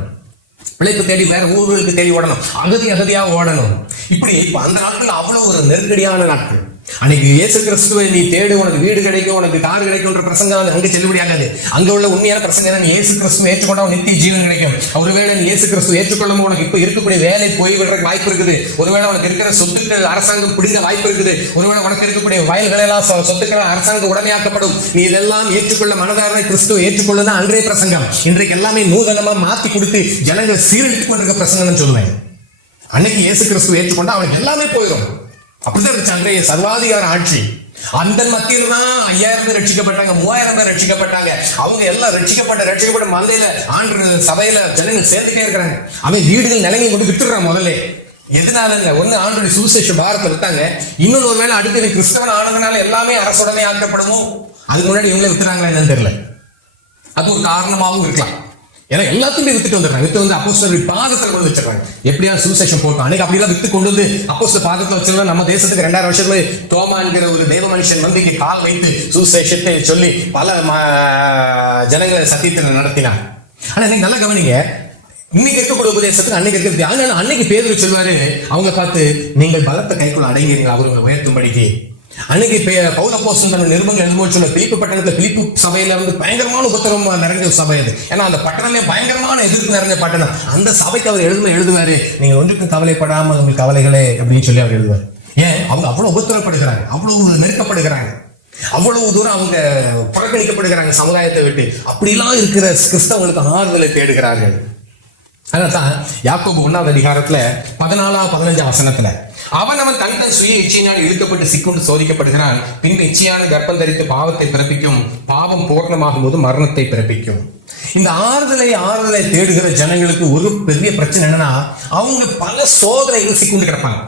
பிழைப்பு தேடி வேற ஊர்களுக்கு தேடி ஓடணும், அகதியாக ஓடணும். இப்படி அந்த நாட்கள் அவ்வளவு ஒரு நெருக்கடியான நாட்கள். அன்னைக்கு இயேசு கிறிஸ்துவை நீ தேடு, உனக்கு வீடு கிடைக்கும், உனக்கு கார் கிடைக்கும்ன்ற பிரசங்கம் அங்கே செல்லுபடியாகாது. அங்க உள்ள உண்மையான பிரசங்கம் நீ இயேசு கிறிஸ்துவை ஏற்றுக்கொண்டா நித்திய ஜீவன் கிடைக்கும். ஒருவேளை நீ இயேசு கிறிஸ்துவை ஏற்றுக்கொள்ளும் உனக்கு இப்ப இருக்கக்கூடிய வேலை போய்விடுறதுக்கு வாய்ப்பு இருக்குது. ஒருவேளை உனக்கு இருக்கிற சொத்துக்கள் அரசாங்கம் பிடிக்க வாய்ப்பு இருக்குது. ஒருவேளை உனக்கு இருக்கக்கூடிய வயல்கள் எல்லாம் சொத்துக்கள் அரசாங்கம் உடமையாக்கப்படும். நீ இதெல்லாம் ஏற்றுக்கொள்ள மனதார கிறிஸ்துவை ஏற்றுக்கொள்ளுதான் அன்றைய பிரசங்கம். இன்றைக்கு எல்லாமே நூதனமா மாத்தி கொடுத்து ஜனங்கள் சீரழித்துக் கொண்டிருக்க பிரசங்கம் சொல்லுவேன். அன்னைக்கு இயேசு கிறிஸ்துவை ஏற்றுக்கொண்டா அவனுக்கு எல்லாமே போயிடும். அப்படிதான் இருந்துச்சு அன்றைய சர்வாதிகார ஆட்சி. அந்த மத்தியில் தான் 5000 பேர் ரட்சிக்கப்பட்டாங்க, 3000 பேர் ரட்சிக்கப்பட்டாங்க. அவங்க எல்லாம் ரட்சிக்கப்பட்ட மந்தையில ஆண்டு சபையில ஜனங்கள் சேர்ந்துட்டே இருக்கிறாங்க. அவன் வீடுகள் நிலைமை கொண்டு விட்டுறான். முதல்ல எதனால இல்ல, ஒண்ணு ஆண்டுடைய சுவிசேஷ பாரத்தை விட்டாங்க, இன்னொரு ஒரு வேளை அடுத்து கிறிஸ்தவன் ஆனதுனால எல்லாமே அரசுடனே ஆக்கப்படமோ, அதுக்கு முன்னாடி இவங்களே வித்துறாங்களா என்னன்னு தெரியல. அது ஒரு காரணமாகவும் இருக்கலாம். ஏன்னா எல்லாத்துக்குமே வித்துட்டு வந்துடுறாங்க. வித்து வந்து அப்போஸ்தலர் பாதத்துல கொண்டு வச்சிடறாங்க. எப்படியா சுவிசேஷம் போட்டோம் அன்னைக்கு அப்படிலாம் வித்து கொண்டு வந்து அப்போஸ்தலர் பாதத்துல வச்சிருந்தா நம்ம தேசத்துக்கு 2000 வருஷத்துல தோமா என்கிற ஒரு தேவ மனுஷன் வந்து இங்கே கால் வைத்து சுவிசேஷத்தை சொல்லி பல ஜனங்களை சத்தியத்தில் நடத்தினார். ஆனா இன்னைக்கு நல்லா கவனிங்க, இன்னைக்கு இருக்கக்கூடிய உபதேசத்துக்கு அன்னைக்கு இருக்கிறது. அதனால அன்னைக்கு பேதுரு சொல்வாரு, அவங்க பார்த்து நீங்கள் பலத்தை கைக்குள்ள அடங்கிறீங்க அவர்களை உயர்த்தும்படிக்கு. அன்னைக்கு பவுல் அப்போஸ்தலன் நிருபங்கள் எழுதும்போது சொல்ல, பிலிப்பு பட்டணத்துல பிலிப்பு சபையில வந்து பயங்கரமான உபத்திரவம் நிறைஞ்ச சபை அது. ஏன்னா அந்த பட்டணமே பயங்கரமான எதிர்ப்பு நிறைஞ்ச பட்டணம். அந்த சபைக்கு அவர் எழுதுவாரு, நீங்க ஒன்றுக்கும் கவலைப்படாமல் உங்கள் கவலைகளே அப்படின்னு சொல்லி அவர் எழுதுவார். ஏன் அவங்க அவ்வளவு உபத்திரப்படுகிறாங்க, அவ்வளவு நெருக்கப்படுகிறாங்க, அவ்வளவு தூரம் அவங்க புறக்கணிக்கப்படுகிறாங்க சமுதாயத்தை விட்டு. அப்படிலாம் இருக்கிற கிறிஸ்தவங்களுக்கு ஆறுதலை தேடுகிறார்கள். அதான் யாக்கோபு 1ஆவது அதிகாரத்துல 14-15 வசனத்துல, அவன் தன் சுய இச்சையினால் இழுக்கப்பட்டு சிக்குண்டு சோதிக்கப்படுகிறான், பின்பு இச்சையான கர்ப்பம் தரித்து பாவத்தை பிறப்பிக்கும், பாவம் பூர்ணமாகும் போது மரணத்தை பிறப்பிக்கும். இந்த ஆறுதலை தேடுகிற ஜனங்களுக்கு ஒரு பெரிய பிரச்சனை என்னன்னா, அவங்க பல சோதனைகள் சிக்குண்டு கிடப்பாங்க.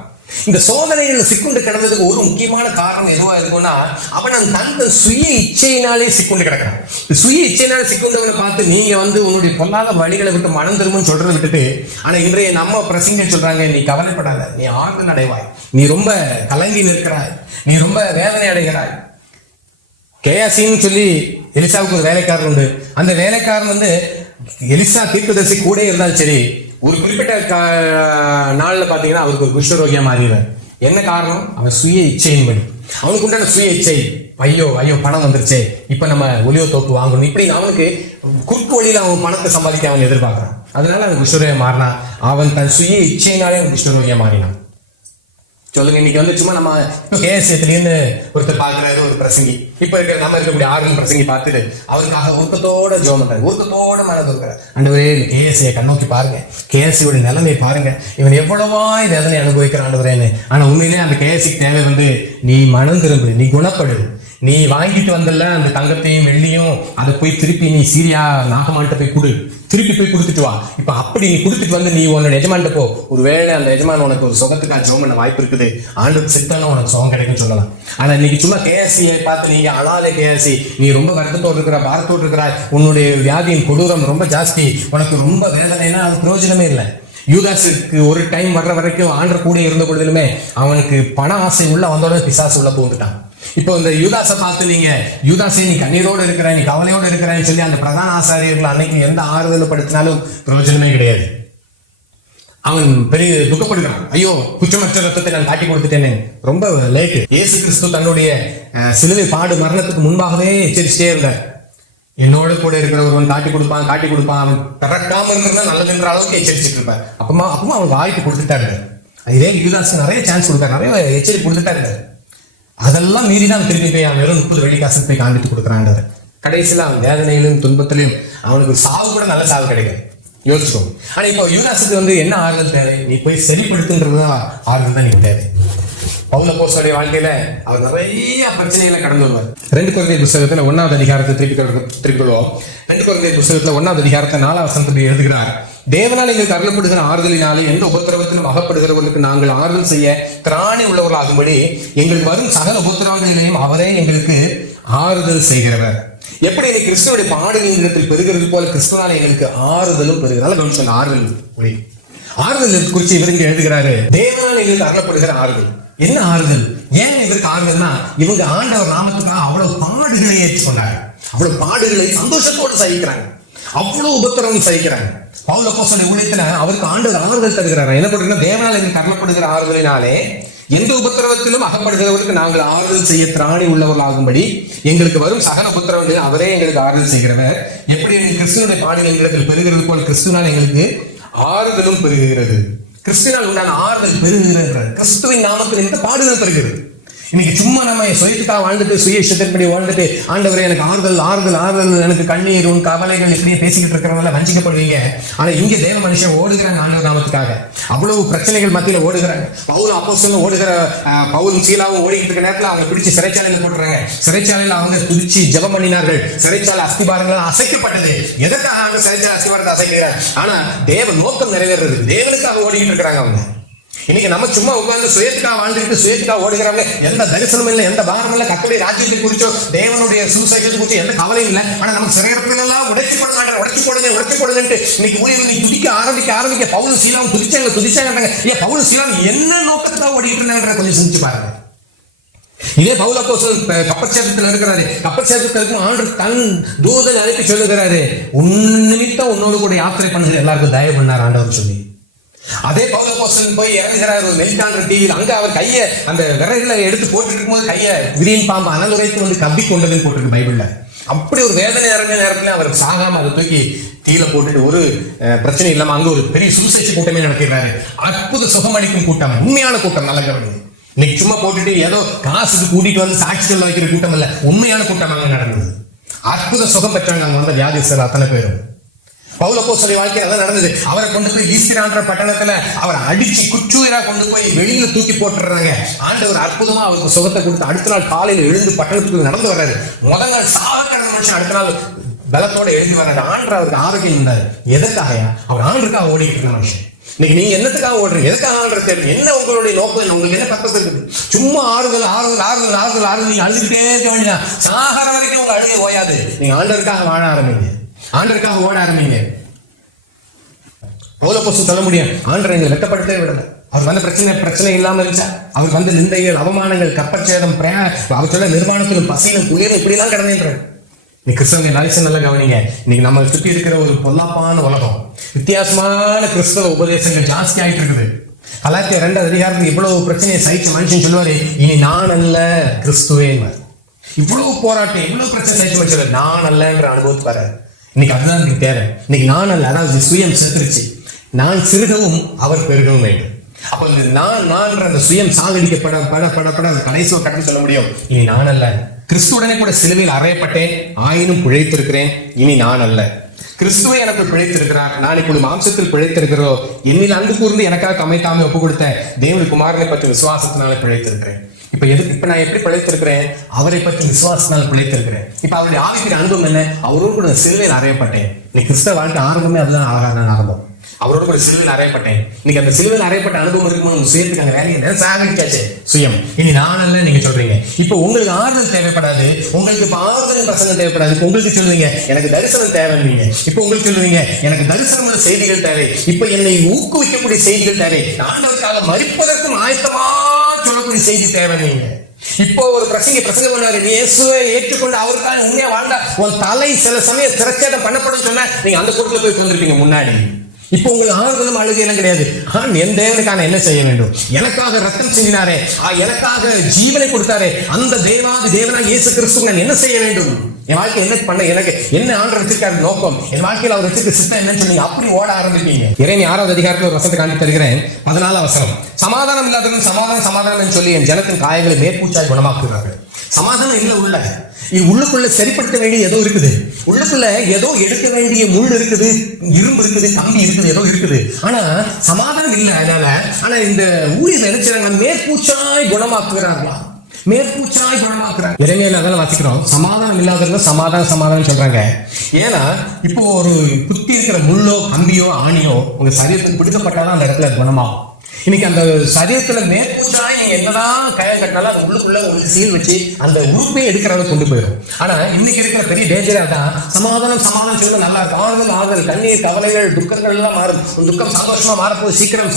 இந்த சோதனைகள் சிக்குண்டு கிடந்ததுக்கு ஒரு முக்கியமான காரணம் எதுவா இருக்கும்னா, அவன் தன் சுய இச்சையினாலே சிக்குண்டு கிடக்கிறான். சுய இச்சையினாலே சிக்குண்டவனை பார்த்து நீங்க உன்னுடைய பொல்லாத வழிகளை விட்டு மனம் திரும்புன்னு சொல்றதை விட்டுட்டு, ஆனா இன்றைய நம்ம பிரசங்க சொல்றாங்க, நீ கவலைப்படாத, நீ ஆறுதல் அடைவாய், நீ ரொம்ப கலங்கி நிற்கிறாய், நீ ரொம்ப வேதனை அடைகிறாய். கேயாசின்னு சொல்லி எலிசாவுக்கு ஒரு வேலைக்காரன் உண்டு. அந்த வேலைக்காரன் எலிசா தீர்க்கதரிசி கூட இருந்தாலும் சரி, ஒரு குறிப்பிட்ட நாள்ல பாத்தீங்கன்னா அவருக்கு ஒரு குஷ்டரோகியா மாறிடுறார். என்ன காரணம்? அவன் சுய இச்சையின் படி, அவனுக்கு உண்டான சுய இச்சை. ஐயோ பணம் வந்துருச்சே, இப்ப நம்ம ஒலியோ தோப்பு வாங்கணும், இப்படி அவனுக்கு குறுக்கு வழியில அவன் பணத்தை சம்பாதிக்க அவன் எதிர்பார்க்கிறான். அதனால அவன் குஷ்டரோகியா மாறினான். அவன் தன் சுய இச்சையினாலே அவன் குஷ்டரோகியா மாறினான். சொல்லுங்க, இன்னைக்கு சும்மா நம்ம கேஎஸ்ஏத்திலேருந்து ஒருத்தர் பாக்குறாரு, ஒரு பிரசங்கி, இப்ப இருக்கிற நம்ம இருக்கக்கூடிய ஆறுதல் பிரசங்கி பார்த்துட்டு அவருக்காக ஊக்கத்தோட ஜெபம் பண்றாரு, ஊக்கத்தோட மனது இருக்கிறார். ஆண்டவரே கேஎஸ்ஏ கண்ணோக்கி பாருங்க, கேஎஸ்சியோட நிலைமை பாருங்க, இவன் எவ்வளவா வேதனை அனுபவிக்கிறான் ஆண்டவரேன்னு. ஆனா உண்மையிலே அந்த கேஎஸ்சிக்கு தேவை நீ மனம் திரும்பு, நீ குணப்படு, நீ வாங்கிட்டு வந்தல அந்த தங்கத்தையும் வெள்ளியும் அதை போய் திருப்பி நீ சீரியா நாகமான்ட்ட போய் கொடு, திருப்பி போய் கொடுத்துட்டு வா. இப்ப அப்படி நீ கொடுத்துட்டு நீ உன்னோட எஜமான்ட்ட போ, ஒருவேளை அந்த எஜமான் உனக்கு ஒரு சுகத்துக்காக ஜெபம் பண்ண வாய்ப்பு இருக்குது, ஆண்டு சித்தான உனக்கு சுகம் கிடைக்கும் சொல்லலாம். ஆனா இன்னைக்கு சும்மா கேஎஸ்சியை பார்த்து நீங்க அனாலே கேஎஸ்சி, நீ ரொம்ப வருத்தத்தோடு இருக்கிற, பாரத்தோடு இருக்கிறாய், உன்னுடைய வியாதியின் கொடூரம் ரொம்ப ஜாஸ்தி, உனக்கு ரொம்ப வேதனைனா அது பிரயோஜனமே இல்லை. யூதாஸுக்கு ஒரு டைம் வர்ற வரைக்கும் ஆண்டர் கூட இருந்த பொழுதுலுமே அவனுக்கு பண ஆசை உள்ள வந்தோட பிசாசு உள்ள போந்துட்டான். இப்போ இந்த யூதாஸை பார்த்து நீங்க யூதாஸே நீ கண்ணீரோடு இருக்கிற, நீ கவலையோடு இருக்கிறேன்னு சொல்லி அந்த பிரதான ஆசாரியர்கள் அன்னைக்கு எந்த ஆறுதல் படுத்தினாலும் பிரயோஜனமே கிடையாது. அவன் பெரிய துக்கப்படுகிறான், ஐயோ குற்றமற்ற ரத்தத்தை நான் காட்டி கொடுத்துட்டேனே, ரொம்ப லேட்டு. இயேசு கிறிஸ்து தன்னுடைய சிலுவை பாடு மரணத்துக்கு முன்பாகவே எச்சரிச்சிட்டே இருந்தார். என்னோட கூட இருக்கிற ஒருவன் காட்டி கொடுப்பான் அவன் பிறக்காம இருக்கிறதா நல்லதுன்ற அளவுக்கு எச்சரிச்சுட்டு இருப்பார். அப்பமா அவன் வாய்ப்பு கொடுத்துட்டாரு. இதே யூதாஸ் நிறைய சான்ஸ் கொடுத்தாரு, நிறைய எச்சரிக்கை கொடுத்துட்டாரு. அதெல்லாம் மீறி தான் திருப்பி போய் அவன் வெறும் 30 வெள்ளிக்காசு போய் காண்பித்து கொடுக்குறான்றாரு. கடைசியில் அவன் வேதனையிலும் துன்பத்திலையும் அவனுக்கு ஒரு சாவு கூட நல்ல சாவு கிடைக்காது. யோசிச்சுக்கோங்க. ஆனா இப்போ யூதாஸுக்கு என்ன ஆறுதல் தேவை? நீ போய் சரிப்படுத்துன்றதுதான் ஆறுதல் தான் நீ தேவை. பவுல் அப்போஸ்தலனுடைய வாழ்க்கையில அவர் நிறைய பிரச்சனைகளை கடந்து வருவார். 2 கொரிந்தியர் புத்தகத்துல 1வது அதிகாரத்தை திருப்பிக் கொள்வோம். 2 கொரிந்தியர் புத்தகத்துல 1வது அதிகாரத்தை 4வது வசனத்தில் எழுதுகிறார். தேவனால் எங்களுக்கு அருளப்படுகிற ஆறுதலினாலே எந்த உபத்திரவத்திலும் அகப்படுகிறவர்களுக்கு நாங்கள் ஆறுதல் செய்ய திராணி உள்ளவர்களாகும்படி எங்களுக்கு வரும் சகல உபத்திரவங்களிலேயும் அவரே எங்களுக்கு ஆறுதல் செய்கிறவர். எப்படி நீ கிறிஸ்துவனுடைய பாடுகளிடத்தில் பெறுகிறது போல கிறிஸ்துவனால எங்களுக்கு ஆறுதலும் பெறுகிறது. ஆறுதல் குறித்து இவர் இங்க எழுதுகிறாரு. தேவனால் எங்களுக்கு அருளப்படுகிற ஆறுதல். என்ன ஆறுதல்? ஏன் இவருக்கு ஆறுதல்னா, இவங்க ஆண்டவர் நாமத்துக்காக அவ்வளவு பாடுகளை ஏற்றுக்கொண்டாங்க, அவ்வளவு பாடுகளை சந்தோஷத்தோடு சகிக்கிறாங்க, அவ்வளவு உபத்திரவம் சகிக்கிறாங்க. பவுல் அப்போஸ்தலனுடைய ஊழியத்துல அவருக்கு ஆண்டவர் ஆறுதல் தருகிறார். என்ன பண்றீங்கன்னா, தேவனால் எங்களுக்கு அருளப்படுகிற ஆறுதலினாலே எந்த உபத்திரவத்திலும் அகப்படுகிறவர்களுக்கு நாங்கள் ஆறுதல் செய்ய திராணி உள்ளவர்களாகும்படி எங்களுக்கு வரும் சகல உபத்திரவங்களில் அவரே எங்களுக்கு ஆறுதல் செய்கிறவர். எப்படி கிறிஸ்துவனுடைய பாடுகள் எங்களிடத்தில் பெறுகிறது போல கிறிஸ்துவனால் எங்களுக்கு ஆறுதலும் பெறுகிறது. கிறிஸ்துவினால் உண்டான ஆறுதல் பெறுகிறது. கிறிஸ்துவின் நாமத்தில் இந்த பாடுதல் பெறுகிறது. இன்னைக்கு சும்மா நம்ம சுயத்துக்காக வாழ்ந்துட்டு சுய இஷ்டத்தின்படி வாழ்ந்துட்டு ஆண்டவரே எனக்கு ஆறுதல் ஆறுதல் ஆறுதல் எனக்கு கண்ணீர் உன் கவலைகள் இப்படியே பேசிக்கிட்டு இருக்கிறவங்க வஞ்சிக்கப்படுவீங்க. ஆனா இங்க தேவ மனுஷன் ஓடுகிறாங்க ஆண்டவர் நாமத்துக்காக. அவ்வளவு பிரச்சனைகள் மத்தியில ஓடுகிறாங்க. பவுல் அப்போஸ்தலன் ஓடுகிற பவுலும் சீலாவும் ஓடிக்கிட்டு இருக்க நேரத்தில் அவங்க பிடிச்சி சிறைச்சாலையில போட்டுறாங்க. சிறைச்சாலையில அவங்க பிடிச்சி ஜெபம் பண்ணினார்கள். சிறைச்சாலை அஸ்திபாரங்கள் அசைக்கப்பட்டது. எதற்காக அவங்க சிறைச்சாலை அஸ்திபாரத்தை அசைக்கிறார்? ஆனா தேவ நோக்கம் நிறைவேறது. தேவனுக்காக ஓடிக்கிட்டு இருக்கிறாங்க அவங்க. இன்னைக்கு நம்ம சும்மா உட்கார்ந்து சுயத்துக்காக வாழ்ந்துட்டு சுயத்துக்காக ஓடுகிறாங்க. எந்த தரிசனம் இல்லை, எந்த பாரம் இல்லை, கர்த்தருடைய ராஜ்யத்தை குறிச்சோ தேவனுடைய சுவிசேஷத்தை குறிச்சோ எந்த கவலையும் இல்லை. ஆனா நம்ம சிறையத்தில் எல்லாம் உடைச்சு போடுங்கன்ட்டு இன்னைக்கு ஊழியர்கள் நீ துடிக்க ஆரம்பிக்க பவுலும் சீலாவும் துதிச்சாங்க. ஏன் பவுலும் சீலாவும் என்ன நோக்கத்துக்காக ஓடிட்டு இருந்தாங்க கொஞ்சம் சிந்திச்சு பாருங்க. இதே பவுல் அப்போஸ்தலன் கப்பற்சேதத்தில் இருக்கிறாரு. கப்பற்சேதத்திற்கு ஆண்டு தன் தூதனை அழைத்து சொல்லுகிறாரு, உன் நிமித்தம் உன்னோடு கூட யாத்திரை பண்ணுகிற எல்லாருக்கும் தயவு பண்ணார் ஆண்டவர் சொல்லி. அதே பவுல் அப்போஸ்தலன் போய் இறங்குகிறார் ஒரு நெல்கான்ற தீவில். அங்க அவர் கையை அந்த விறகுகளை எடுத்து போட்டு இருக்கும்போது கையை விரியன் பாம்பு அனலுரைத்து வந்து கப்பி கொண்டதுன்னு போட்டிருக்கு பைபிள்ல. அப்படி ஒரு வேதனை இறங்கின நேரத்துல அவர் சாகாம அதை தூக்கி தீயில போட்டுட்டு ஒரு பிரச்சனை இல்லாம அங்க ஒரு பெரிய சுவிசேஷ கூட்டமே நடக்கிறாரு. அற்புத சுகமளிக்கும் கூட்டம், உண்மையான கூட்டம். நல்ல கவனிங்க. இன்னைக்கு சும்மா போட்டுட்டு ஏதோ காசுக்கு கூட்டிட்டு வந்து சாட்சிகள் வைக்கிற கூட்டம் இல்ல, உண்மையான கூட்டம் அங்க நடந்தது. அற்புத சுகம் பெற்றாங்க அங்க வந்த வியாதிஸ்தர் அத்தனை பேரும். பவுல் அப்போஸ்தலன் வாழ்க்கையில் அதான் நடந்தது. அவரை கொண்டு போய் லீஸ்திரான்ற பட்டணத்துல அவரை அடிச்சு குற்றுயிரா கொண்டு போய் வெளியில தூக்கி போட்டுறாங்க. ஆண்டவர் அற்புதமா அவருக்கு சுகத்தை கொடுத்து அடுத்த நாள் காலையில எழுந்து பட்டணத்துக்கு நடந்து வர்றாரு. முதல் நாள் சாதாரண மனுஷன் அடுத்த நாள் பலத்தோட எழுந்து வர்றாரு. ஆண்டவர் அவருக்கு ஆரோக்கியம் இருந்தாரு. எதற்காக? அவர் ஆண்டருக்காக ஓடிக்கிட்டு இருக்க மனுஷன். இன்னைக்கு நீங்க என்னத்துக்காக ஓடுறீங்க? எதுக்காக ஆண்டர் தெரியும்? என்ன உங்களுடைய நோக்கம்? உங்களுக்கு என்ன பக்கத்து இருக்குது? சும்மா ஆறுதல் நீங்க அழுதுகிட்டே இருக்க வேண்டியதான். சாகர வரைக்கும் உங்க அழுகை ஓயாது. நீங்க ஆண்டருக்காக வாழ ஆரம்பிங்க, ஆண்டருக்காக ஓட ஆரம்பிங்க. பவுல் அப்போஸ்தலன் சொல்ல முடியும், ஆண்டரை எங்களை வெட்டப்படுத்தவே விடல. அவர் வந்த பிரச்சனை இல்லாம இருந்துச்சா? அவர் வந்த நிந்தைகள், அவமானங்கள், கப்பற்சேதம், அவர் சொல்ல நிர்வாணத்திலும் பசியிலும் குளிரும் இப்படிலாம் கடந்துன்றாரு. நீ கிறிஸ்தவங்க லைசன் நல்லா கவனிங்க. இன்னைக்கு நம்ம சுற்றி இருக்கிற ஒரு பொல்லாப்பான உலகம், வித்தியாசமான கிறிஸ்தவ உபதேசங்கள் ஜாஸ்தி ஆயிட்டு இருக்குது. கலாத்தியர் 2வது அதிகாரத்துக்கு இவ்வளவு பிரச்சனையை சகிச்ச மனுஷன் சொல்லுவாரு, இனி நான் அல்ல கிறிஸ்துவே. இவ்வளவு போராட்டம், இவ்வளவு பிரச்சனை சகிச்சு மனுஷன் நான் அல்லன்ற அனுபவத்து வர. இன்னைக்கு அதுதான் எனக்கு தேவை. இன்னைக்கு நான் அல்ல, அதாவது சுயம் செத்துருச்சு. நான் சிறுகவும் அவர் பெருகவும் வேண்டும். அப்ப இந்த நான் அந்த சுயம் சாகடிக்கப்பட கடைசி ஒரு கட்டம் சொல்ல முடியும், இனி நான் அல்ல. கிறிஸ்துவுடனே கூட சிலுவையில் அறையப்பட்டேன், ஆயினும் பிழைத்திருக்கிறேன். இனி நான் அல்ல, கிறிஸ்துவை எனக்கு பிழைத்திருக்கிறார். நான் இப்படி மாம்சத்தில் பிழைத்திருக்கிறோ, என்னில் அன்பு கூர்ந்து எனக்காக தம்மைத்தாமே ஒப்பு கொடுத்த தேவனுடைய குமாரனை பற்றி விசுவாசத்தினால பிழைத்திருக்கிறேன். இப்ப நான் எப்படி பிழைத்திருக்கிறேன்? அவரை பற்றி விசுவாசத்தினால பிழைத்திருக்கிறேன். இப்ப அவருடைய ஆவிக்குரிய அனுபவம் என்ன? அவரோடு கூட சிலுவையில் அறையப்பட்டேன். இன்னைக்கு கிறிஸ்தவ வாழ்க்கை ஆரம்பமே அதுதான் ஆரம்பம். அவரோட கூட சிலுவையில் அறையப்பட்டேன். இன்னைக்கு அந்த சிலுவையில் அறையப்பட்ட அனுபவம் இருக்கும்போது உங்க சுயத்துக்கு அங்க வேலையை சாகடிச்சாச்சு சுயம். இனி நான் அல்ல நீங்க சொல்றீங்க. இப்போ உங்களுக்கு ஆறுதல் தேவைப்படாது, உங்களுக்கு இப்ப ஆறுதல் பிரசங்கம் தேவைப்படாது. இப்போ உங்களுக்கு சொல்லுவீங்க எனக்கு தரிசனம் தேவைங்க. இப்போ உங்களுக்கு சொல்லுவீங்க எனக்கு தரிசனமுள்ள செய்திகள் தேவை. இப்போ என்னை ஊக்குவிக்கக்கூடிய செய்திகள் தேவை. ஆண்டவருக்காக மரிப்பதற்கும் ஆயத்தமா சொல்லக்கூடிய செய்தி தேவை. நீங்க இப்போ ஒரு பிரசங்கம் பண்ணாரு, நீ இயேசுவை ஏற்றுக்கொண்டு அவருக்காக உண்மையா வாழ்ந்தா உன் தலை சில சமயம் திரச்சேதம் பண்ணப்படும் சொன்னா நீங்க அந்த கூட்டத்துல போய் வந்திருப்பீங்க முன்னாடி. இப்போ உங்களுக்கு ஆறுதலும் அழுகையெல்லாம் கிடையாது. என் தேவனுக்கான என்ன செய்ய வேண்டும்? எனக்காக ரத்தம் சிந்தினாரே, எனக்காக ஜீவனை கொடுத்தாரே, அந்த தேவனாக இயேசு கிறிஸ்துவுக்கு நான் என்ன செய்ய வேண்டும்? என் வாழ்க்கை என்ன பண்ண, எனக்கு என்ன ஆண்டவர் வச்சிருக்காரு நோக்கம், என் வாழ்க்கையில் அவர் வச்சிருக்க சித்தம் என்னன்னு சொல்லி அப்படி ஓட ஆரம்பிப்பீங்க. இறைமையா 6வது அதிகாரத்தில் ஒரு வசனத்தை காண்பித்து தருகிறேன். 14வது வசனம். சமாதானம் இல்லாதவர்கள் சமாதானம் சமாதானம் என்று சொல்லி என் ஜனத்தின் காயங்களை மேற்பூச்சாய் குணமாக்குகிறார்கள். சமாதானம் இல்லை உள்ள, உள்ளுக்குள்ள சரிப்படுத்த வேண்டிய ஏதோ இருக்குது, உள்ளுக்குள்ள ஏதோ எடுக்க வேண்டிய முள் இருக்குது, இரும்பு இருக்குது, கம்பி இருக்குது, ஏதோ இருக்குது. ஆனா சமாதானம் இல்லை. அதனால ஆனா இந்த ஊழியர் நினைச்சாங்க மேற்பூச்சாய் குணமாக்குகிறார்களா, மேற்பூச்சாய் குணமாக்குறாங்க. இறைமையில அதெல்லாம் வாசிக்கிறோம். சமாதானம் இல்லாதவங்க சமாதானம் சமாதானம் சொல்றாங்க. ஏன்னா இப்போ ஒரு குத்தி இருக்கிற முள்ளோ கம்பியோ ஆணியோ உங்க சரீரத்துக்கு பிடிக்கப்பட்டாதான் அந்த இடத்துல குணமாகும். இன்னைக்கு அந்த சரீரத்துல மேற்பூச்சாய் நீங்க என்னதான் கயம் கட்டினாலும் அது உள்ளுக்குள்ள உங்களுக்கு சீல் வச்சு அந்த உறுப்பை எடுக்கிற அளவுக்கு கொண்டு போயிடும். ஆனா இன்னைக்கு இருக்கிற பெரிய டேஞ்சரா தான் சமாதானம் சமாதானம் சொல்ல நல்லா இருக்கும், ஆறுதல் கண்ணீர் கவலைகள் துக்கங்கள் எல்லாம் மாறும், துக்கம் சந்தோஷமா மாறப்போது சீக்கிரம்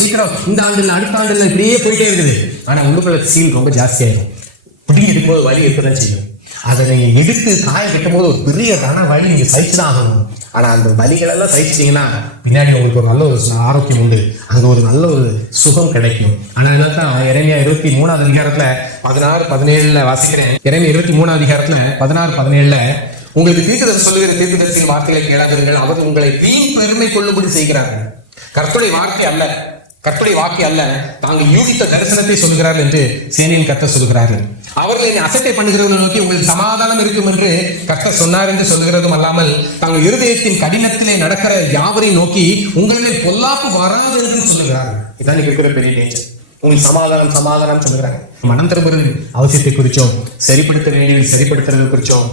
இந்த ஆண்டுல அடுத்த ஆண்டுல இப்படியே போயிட்டே இருக்குது. ஆனா உள்ளுக்குள்ள சீல் ரொம்ப ஜாஸ்தியாயிடும். பிடி எடுக்கும்போது வலி இருக்கதான் செய்யும். அதை நீங்க எடுத்து காய கட்டும் போது ஒரு பெரிய ரண வலி நீங்க சகிச்சுதான் ஆகணும். ஆனா அந்த வலிகள் எல்லாம் சகிச்சிட்டீங்கன்னா பின்னாடி உங்களுக்கு ஒரு நல்ல ஒரு ஆரோக்கியம் உண்டு, அங்க ஒரு நல்ல ஒரு சுகம் கிடைக்கும். ஆனா என்னத்தான் இறைமையா 23வது அதிகாரத்துல 16-17 வாசிக்கிறேன். இறைமையா 23வது அதிகாரத்துல 16-17 உங்களுக்கு தீர்க்கதரிசி சொல்லுகிற தீர்க்கதரிசியின் வார்த்தைகளை கேளாதீர்கள், அவர் உங்களை வீண் பெருமை கொள்ளும்படி செய்கிறார்கள். கர்த்தருடைய வார்த்தை அல்ல, கர்த்தருடைய வாக்கு அல்ல, தாங்கள் யூகித்த தரிசனத்தை சொல்கிறார்கள் என்று சேனையின் கர்த்தர் சொல்கிறார்கள். அவர்களை அசட்டை பண்ணுகிறவர்கள் நோக்கி உங்களுக்கு சமாதானம் இருக்கும் என்று கர்த்தர் சொன்னார் என்று சொல்கிறதும் அல்லாமல் தாங்கள் இருதயத்தின் கடினத்திலே நடக்கிற யாவரையும் நோக்கி உங்களிலே பொல்லாப்பு வராது என்று சொல்கிறார்கள். இதான் இருக்கிற பெரிய டேஞ்சர். உங்களுக்கு சமாதானம் சமாதானம் சொல்கிறாங்க. மனம் திரும்புறது அவசியத்தை குறிச்சோம், சரிப்படுத்த வேண்டியதை சரிப்படுத்துறது குறிச்சோம்,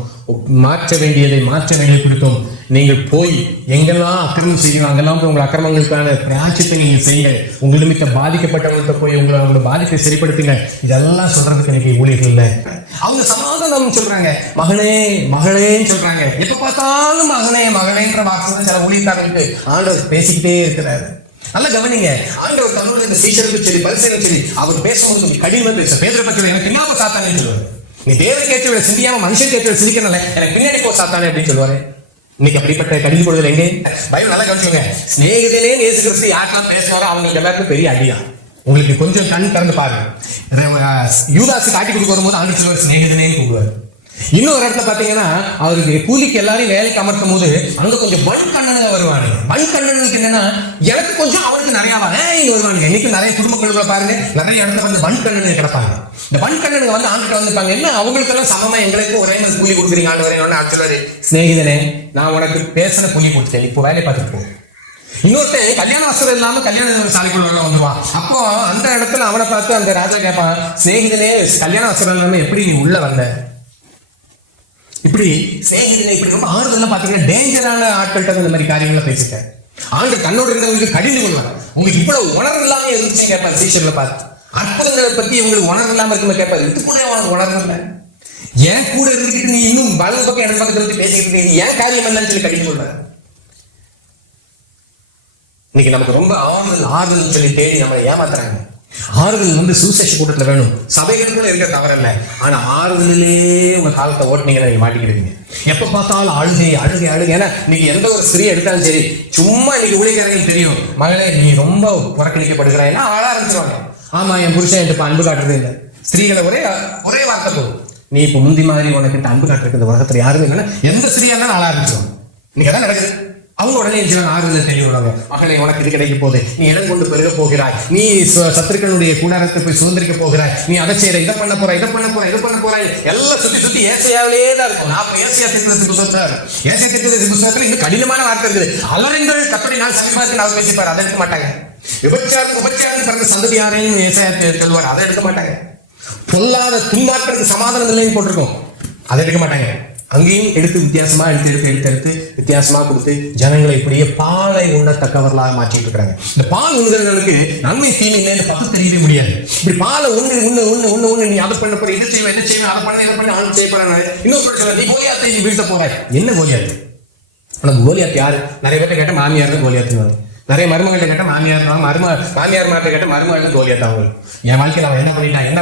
மாற்ற வேண்டியதை மாற்ற வேண்டியதை குறித்தோம். நீங்கள் போய் எங்கெல்லாம் அக்கிரமம் செய்யணும் அங்கெல்லாம் போய் உங்கள் அக்கிரமங்களுக்கான பிராயச்சித்தை நீங்க செய்யுங்க. உங்கள் நிமித்த பாதிக்கப்பட்டவங்கள்ட்ட போய் உங்களோட பாதிப்பை சரிப்படுத்துங்க. இதெல்லாம் சொல்றதுக்கு எனக்கு ஊழியர்கள் இல்லை. அவங்க சமாதானம் சொல்றாங்க, மகனே மகளேன்னு சொல்றாங்க. எப்ப பார்த்தாலும் மகனே மகளேன்ற வார்த்தை சில ஊழியக்காரர்களுக்கு ஆண்டவர் பேசிக்கிட்டே இருக்கிறாரு. நல்லா கவனிங்க. ஆண்டவர் தன்னுடைய இந்த சீஷருக்கு சரி பரிசேயனுக்கு சரி அவர் பேசும்போது கடினமா பேச பேதுரு பத்தி எனக்கு பின்னாடி சாத்தானே சொல்லுவாரு. நீ தேவன் கேட்டு சிந்தியாம மனுஷன் கேட்டு சிரிக்கனால எனக்கு பின்னாடி போ சாத்தானே அப்படின்னு சொல்லுவாரு. இன்னைக்கு அப்படிப்பட்ட கடின பொழுதுல எங்கே பைபிள் நல்லா கவனிச்சுங்க. சிநேகிதனே இயேசு கிறிஸ்து யாருக்கெல்லாம் பேசுவாரோ அவங்களுக்கு எல்லாருக்கும் பெரிய அடியா. உங்களுக்கு கொஞ்சம் கண் திறந்து பாருங்க. யூதாசு காட்டி கொடுக்க வரும்போது ஆண்டு சொல்லுவார் சிநேகிதனேன்னு கூப்பிடுவார். இன்னொரு இடத்துல பாத்தீங்கன்னா அவருக்கு கூலிக்கு எல்லாரையும் வேலைக்கு அமர்த்தும் போது அங்க கொஞ்சம் வன்கண்ணனுங்க வருவாங்க. வன்கண்ணனுக்கு என்னன்னா எனக்கு கொஞ்சம் அவருக்கு நிறைய வருவாங்க. இன்னைக்கு நிறைய குடும்பங்களுக்குள்ள பாருங்க நிறைய இடத்துல வந்து வன்கண்ணனுங்க கிடப்பாங்க. இந்த வன்கண்ணனுங்க வந்து ஆண்டுகிட்ட வந்துருப்பாங்க. என்ன அவங்களுக்கு எல்லாம் சமமா எங்களுக்கு ஒரே கூலி கொடுக்குறீங்க ஆண்டு வரையும் ஆக்சுவலி சிநேகிதனே நான் உனக்கு பேசின கூலி கொடுத்தேன், இப்போ வேலையை பார்த்துட்டு போ. இன்னொருத்தன் கல்யாண வசரம் இல்லாம கல்யாண சாலைக்குள்ள வந்துருவான். அப்போ அந்த இடத்துல அவனை பார்த்து அந்த ராஜா கேட்பான், சிநேகிதனே கல்யாண வசரம் இல்லாம எப்படி நீ உள்ள வந்த? இப்படி சேகரினை இப்படி ரொம்ப ஆறுதல் பாத்தீங்கன்னா டேஞ்சரான ஆட்கள்கிட்ட இந்த மாதிரி காரியங்களை பேசிட்டேன். ஆண்டு தன்னோடு இருந்தவங்களுக்கு கடிந்து கொள்வாங்க. உங்களுக்கு இவ்வளவு உணர்வு இல்லாம இருந்துச்சு கேட்பாரு. டீச்சர்ல பார்த்து அற்புதங்களை பத்தி உங்களுக்கு உணர்வு இல்லாம இருக்குன்னு கேட்பாரு. இது கூட அவனுக்கு உணர்வு இல்லை. ஏன் கூட இருந்துக்கிட்டு நீ இன்னும் வலது பக்கம் இடது பக்கத்துல வச்சு பேசிக்கிட்டு ஏன் காரியம் என்னன்னு சொல்லி கடிந்து கொள்வாரு. இன்னைக்கு நமக்கு ரொம்ப ஆறுதல் சொல்லி தேடி நம்மளை ஏமாத்துறாங்க. ஆறுதல் வந்து சுவிசேஷ கூட்டத்துல வேணும், சபைகளுக்குள்ள இருக்க தவறில்லை. ஆனா ஆறுதலிலே உங்க காலத்தை ஓட்டுனீங்கன்னா நீங்க மாட்டிக்கிடுவீங்க. எப்ப பார்த்தாலும் அழுகை அழுகை அழுகை. ஏன்னா நீங்க எந்த ஒரு ஸ்திரீ எடுத்தாலும் சரி, சும்மா இன்னைக்கு ஊழியக்காரங்களுக்கு தெரியும், மகளே நீ ரொம்ப புறக்கணிக்கப்படுகிறாய் ஆள ஆரம்பிச்சிருவாங்க. ஆமா என் புருஷன் என்கிட்ட அன்பு காட்டுறதே இல்லை. ஸ்திரீகளை ஒரே வார்த்தை போதும், நீ இப்ப முந்தி மாதிரி உனக்கு அன்பு காட்டுறது உலகத்துல யாருமே இல்லைன்னா எந்த ஸ்திரீயா இருந்தாலும் ஆள ஆரம்பிச்சிருவாங்க. இன்னைக்கு அதான் நடக்குது. அவங்க உடனே ஆறுதல் தெரியுவாங்க, மகளே உனக்கு இது கிடைக்க போகுது, நீ இடம் கொண்டு பெருக போகிறாய், நீ சத்துருக்களுடைய கூடாரத்தை போய் சுதந்திரிக்க போகிறாய், நீ அதை செய்யற இதை பண்ண போற இதை பண்ண போற இதை பண்ண போறாய் எல்லாம் சுத்தி சுத்தி ஏசையாவிலே தான் இருக்கும். அப்ப ஏசியா தீர்க்கதரிசி புத்தகத்துல இன்னும் கடினமான வார்த்தை இருக்குது. அலறுங்கள் கர்த்தருடைய நாள் சமீபத்தில் அவர் பேசிப்பார், அதை எடுக்க மாட்டாங்க. விபச்சாரம் பிறந்த சந்ததி யாரையும் ஏசாயா சொல்லுவார், அதை எடுக்க மாட்டாங்க. பொல்லாத துன்மாற்றத்துக்கு சமாதானம் இல்லைன்னு போட்டிருக்கோம், அதை எடுக்க மாட்டாங்க. அங்கேயும் எடுத்து வித்தியாசமா எடுத்து வித்தியாசமா கொடுத்து ஜனங்களை இப்படியே பாலை உண்ணத்தக்கவர்களாக மாற்றிட்டு இருக்கிறாங்க. இந்த பால் உண்ணுகிறவர்களுக்கு நன்மை தீமை இல்லைன்னு பக்கம் தெரியவே முடியாது. இப்படி பாலை உண்ணு நீ அதை பண்ண போற இதை செய்வேன் என்ன செய்வேன் அதை பண்ண இதை பண்ணி ஆள் செய்ய போறாங்க. இன்னொரு நீ கோலியாத்தை நீ வீழ்த்த போற. என்ன கோலியாத்து? உனக்கு கோலியாத்து யாரு? நிறைய பேர்ட்ட கேட்ட மாமியார் தான் கோலியாத்துன்னு, நிறைய மருமகிட்ட கேட்ட மாமியார் மாமியார் மாட்ட கேட்ட மருமகள் கோலியாத்தா. அவங்க என் வாழ்க்கையில் அவன் என்ன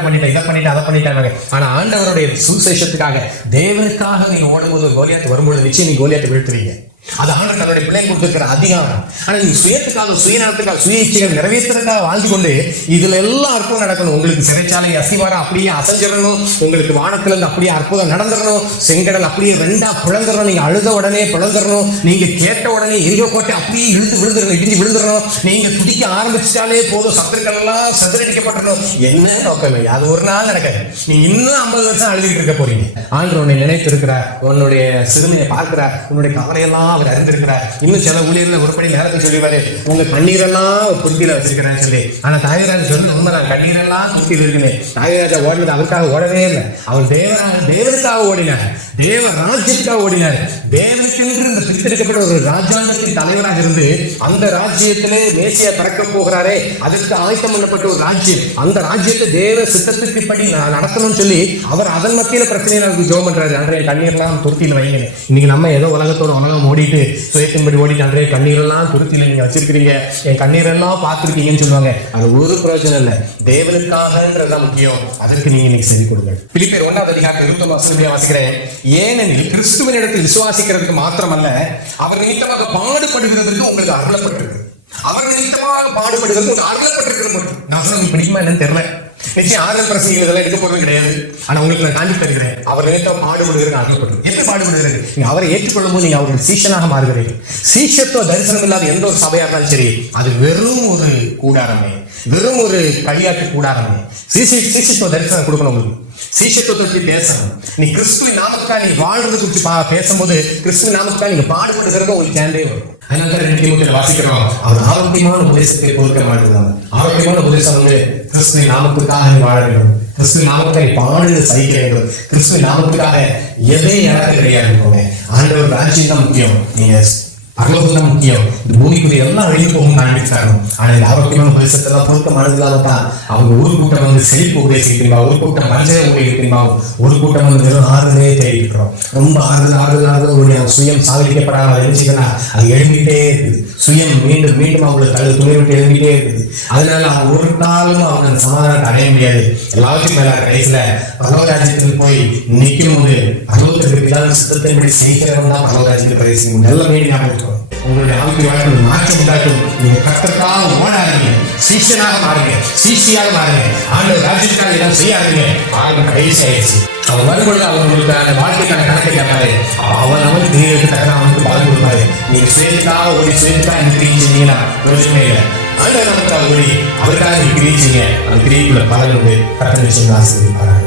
பண்ணிட்டான் இதை பண்ணிட்டான் அதை பண்ணிட்டாங்க. ஆனா ஆண்டவருடைய சுவிசேஷத்துக்காக தேவனுக்காக நீங்க ஓடும்போது ஒரு கோலியாத்து வரும்பொழுது நிச்சயம் நீ கோலியாத்தை வீழ்த்துவீங்க. அது ஆண்டவர் தன்னுடைய பிள்ளை கொடுத்திருக்கிற அதிகாரம். ஆனா நீங்க சுயத்துக்காக, சுயநலத்துக்காக, சுய இச்சைகள் நிறைவேற்றுறதுக்காக வாழ்ந்து கொண்டு இதுல எல்லாம் அற்புதம் நடக்கணும். உங்களுக்கு சிறைச்சாலை அசிவாரம் அப்படியே அசைஞ்சிடணும், உங்களுக்கு வானத்துல இருந்து அப்படியே அற்புதம் நடந்துடணும், செங்கடல் அப்படியே ரெண்டா பிளந்துடணும், நீங்க அழுத உடனே பிளந்துடணும், நீங்க கேட்ட உடனே எரிகோ கோட்டை அப்படியே இழுத்து விழுந்துடணும், இடிஞ்சு விழுந்துடணும், நீங்க துடிக்க ஆரம்பிச்சிட்டாலே போதும் சத்துருக்கள் எல்லாம் சிதறடிக்கப்பட்டணும். என்ன நோக்கம்? அது ஒரு நாள் நடக்காது. நீங்க இன்னும் 50 வருஷம் அழுதுகிட்டு இருக்க போறீங்க. ஆண்டவர் உன்னை நினைத்து இருக்கிறார், உன்னுடைய சிறுமையை பார்க்கிறார், உன்னுடைய கவலையெல்லாம் அவர் அறிந்திருக்கிறார். இன்னும் சில ஊழியர்கள் ஒருபடி நேரத்தில் சொல்லிவாரு, உங்க கண்ணீரெல்லாம் புத்தியில வச்சிருக்கிறேன்னு சொல்லி. ஆனா தாயராஜா சொல்றது உண்மைதான், கண்ணீரெல்லாம் புத்தியில இருக்குன்னு. தாயராஜா ஓடினது அவருக்காக ஓடவே இல்லை, அவர் தேவனுக்காக ஓடினார், தேவ ராஜ்யத்துக்காக ஓடினார். தேவனுக்கென்று இந்த பிரித்தெடுக்கப்பட்ட ஒரு ராஜாங்கத்தின் தலைவராக இருந்து அந்த ராஜ்யத்திலே மேசியா பிறக்க போகிறாரே, அதற்கு ஆயத்தம் பண்ணப்பட்ட ஒரு ராஜ்யம், அந்த ராஜ்யத்தை தேவ சித்தத்துக்கு படி நடத்தணும்னு சொல்லி அவர் அதன் மத்தியில பிரச்சனையை ஜோம் பண்றாரு. அன்றைய கண்ணீர்லாம் துருத்தியில் வைங்க. இன்னைக்கு நம்ம ஏதோ உலகம் ஓடிட்டு சுயத்தின்படி ஓடிட்டு அன்றைய கண்ணீரெல்லாம் துருத்தியில நீங்க வச்சிருக்கிறீங்க, என் கண்ணீரெல்லாம் பார்த்துருக்கீங்கன்னு சொல்லுவாங்க. அது ஒரு பிரயோஜனம் இல்லை. தேவனுக்காகன்றதுதான் முக்கியம். அதற்கு நீங்க இன்னைக்கு செஞ்சு கொடுங்க. பிலிப்பியர் 1ஆம் அதிகாரத்தில் 20 வாசிக்கிறேன். ஏனெனில் கிறிஸ்துவனிடத்தில் விசுவாசிக்கிறதுக்கு மாத்திரமல்ல, அவர் நிமித்தமாக பாடுபடுகிறதுக்கு உங்களுக்கு அருளப்பட்டிருக்கு. அவர் நிமித்தமாக பாடுபடுகிறது உங்களுக்கு அருளப்பட்டிருக்கிறது மட்டும். நான் சொல்ல பிடிக்குமா என்னன்னு தெரியல. நிச்சயம் ஆறுதல் பிரசங்கிகள் இதெல்லாம் எடுக்க போறது கிடையாது. ஆனா உங்களுக்கு நான் காண்பி தருகிறேன், அவர் நிமித்தம் பாடுபடுகிறது அருளப்பட்டிருக்கு. எப்படி பாடுபடுகிறது? நீங்க அவரை ஏற்றுக்கொள்ளும் போது நீங்க அவருடைய சீஷனாக மாறுகிறீர்கள். சீஷத்துவ தரிசனம் இல்லாத எந்த ஒரு சபையா இருந்தாலும் சரி, அது வெறும் ஒரு கூடாரமே, வெறும் ஒரு களியாட்டு கூடாரமே. சீஷத்துவ தரிசனம் கொடுக்கணும் உங்களுக்கு. சீஷத்துவத்தை பற்றி பேசணும். நீ கிறிஸ்துவின் நாமத்துக்காக நீ வாழ்றது குறித்து பேசும்போது கிறிஸ்துவின் நாமத்துக்காக நீங்க பாடுபடுகிறது உங்களுக்கு சேர்ந்தே வரும். அதனால 2 தீமோத்தேயுல வாசிக்கிறோம், அவர் ஆரோக்கியமான உபதேசத்தை கொடுக்க மாட்டேங்கிறாங்க. ஆரோக்கியமான உபதேசம் வந்து கிறிஸ்துவின் நாமத்துக்காக நீ வாழ வேண்டும், கிறிஸ்துவின் நாமத்தை பாடு சகிக்க வேண்டும், கிறிஸ்துவின் நாமத்துக்காக எதை இழக்க கிடையாது. ஆண்டவர் ராஜ்யம் தான் முக்கியம், நீங்க பரலோகம் முக்கியம். இந்த பூமிக்குரிய எல்லாம் அழிந்து போகும் காண்பித்தாங்க. ஆனா இந்த ஆரோக்கியமான உபதேசத்தெல்லாம் பொருத்தமானதுதான். அவங்க ஒரு கூட்டம் வந்து செழிப்பு உபதேசிக்கிறீங்களா, ஒரு கூட்டம் மஞ்சளை உபயோகிக்கிறீங்களா, ஒரு கூட்டம் வந்து வெறும் ஆறுதலே தேடிக்கிறோம். ரொம்ப ஆறுதல் சுயம் சாதிக்கப்படாம எழுச்சிங்கன்னா அது எழுந்திட்டே இருக்குது. சுயம் மீண்டும் மீண்டும் அவங்களுக்கு அது துணை விட்டு எழுந்திட்டே இருக்குது. அதனால அவங்க ஒரு நாளும் அவங்க அந்த சமாதானத்தை அடைய முடியாது. எல்லாத்துக்கும் மேல கடைசியில பரலோகராஜ்யத்துக்கு போய் நிற்கும் போது பரலோகத்திற்கு சித்தத்தின்படி செய்கிறவங்க தான் பரலோகராஜ்யத்தை பிரவேசிக்கும். நல்ல மீண்டும் உங்களுடைய ஆளுக்கு வாழ்க்கை மாற்றம் உண்டாக்கும். நீங்க கர்த்தருக்காக ஓடாதீங்க, சீஷனாக மாறுங்க, சீஷியாக மாறுங்க, ஆண்டவர் ராஜ்யத்துக்காக எல்லாம் செய்யாதீங்க. ஆளும் கடைசி ஆயிடுச்சு. அவன் வரும்பொழுது அவங்களுக்கு அந்த வாழ்க்கைக்கான கணக்கை கேட்பாரு. அவன் கிரியைக்கு தக்க அவனுக்கு பலன் கொடுப்பாரு. நீங்க சேர்த்துக்காக ஓடி சேர்த்துக்காக இந்த கிரியை செஞ்சீங்கன்னா பிரயோஜனமே இல்லை. ஆண்டவர் நமக்காக ஓடி அவருக்காக நீங்க கிரியை செய்யுங்க, அந்த கிரியைக்குள்ள பலன் உண்டு. கர்த்தர் விஷயம் ஆசீர்வதிப்பாராங்க.